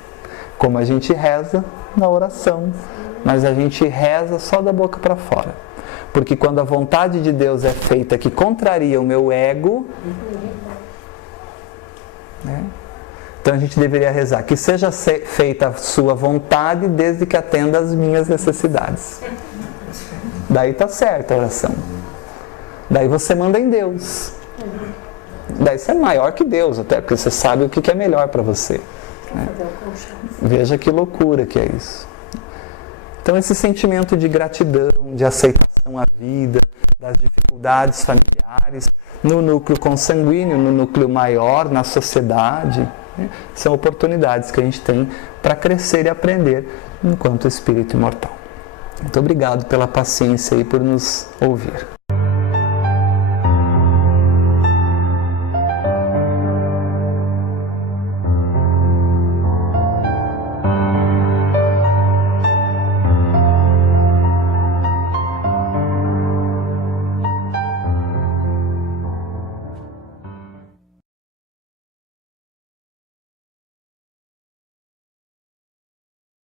Como a gente reza na oração, mas a gente reza só da boca para fora. Porque quando a vontade de Deus é feita que contraria o meu ego, né? Então a gente deveria rezar: que seja feita a sua vontade desde que atenda às minhas necessidades. Daí está certa a oração. Daí você manda em Deus. Daí você é maior que Deus, até porque você sabe o que é melhor para você, né? Veja que loucura que é isso. Então esse sentimento de gratidão, de aceitação à vida, das dificuldades familiares, no núcleo consanguíneo, no núcleo maior, na sociedade, né? São oportunidades que a gente tem para crescer e aprender enquanto espírito imortal. Muito obrigado pela paciência e por nos ouvir.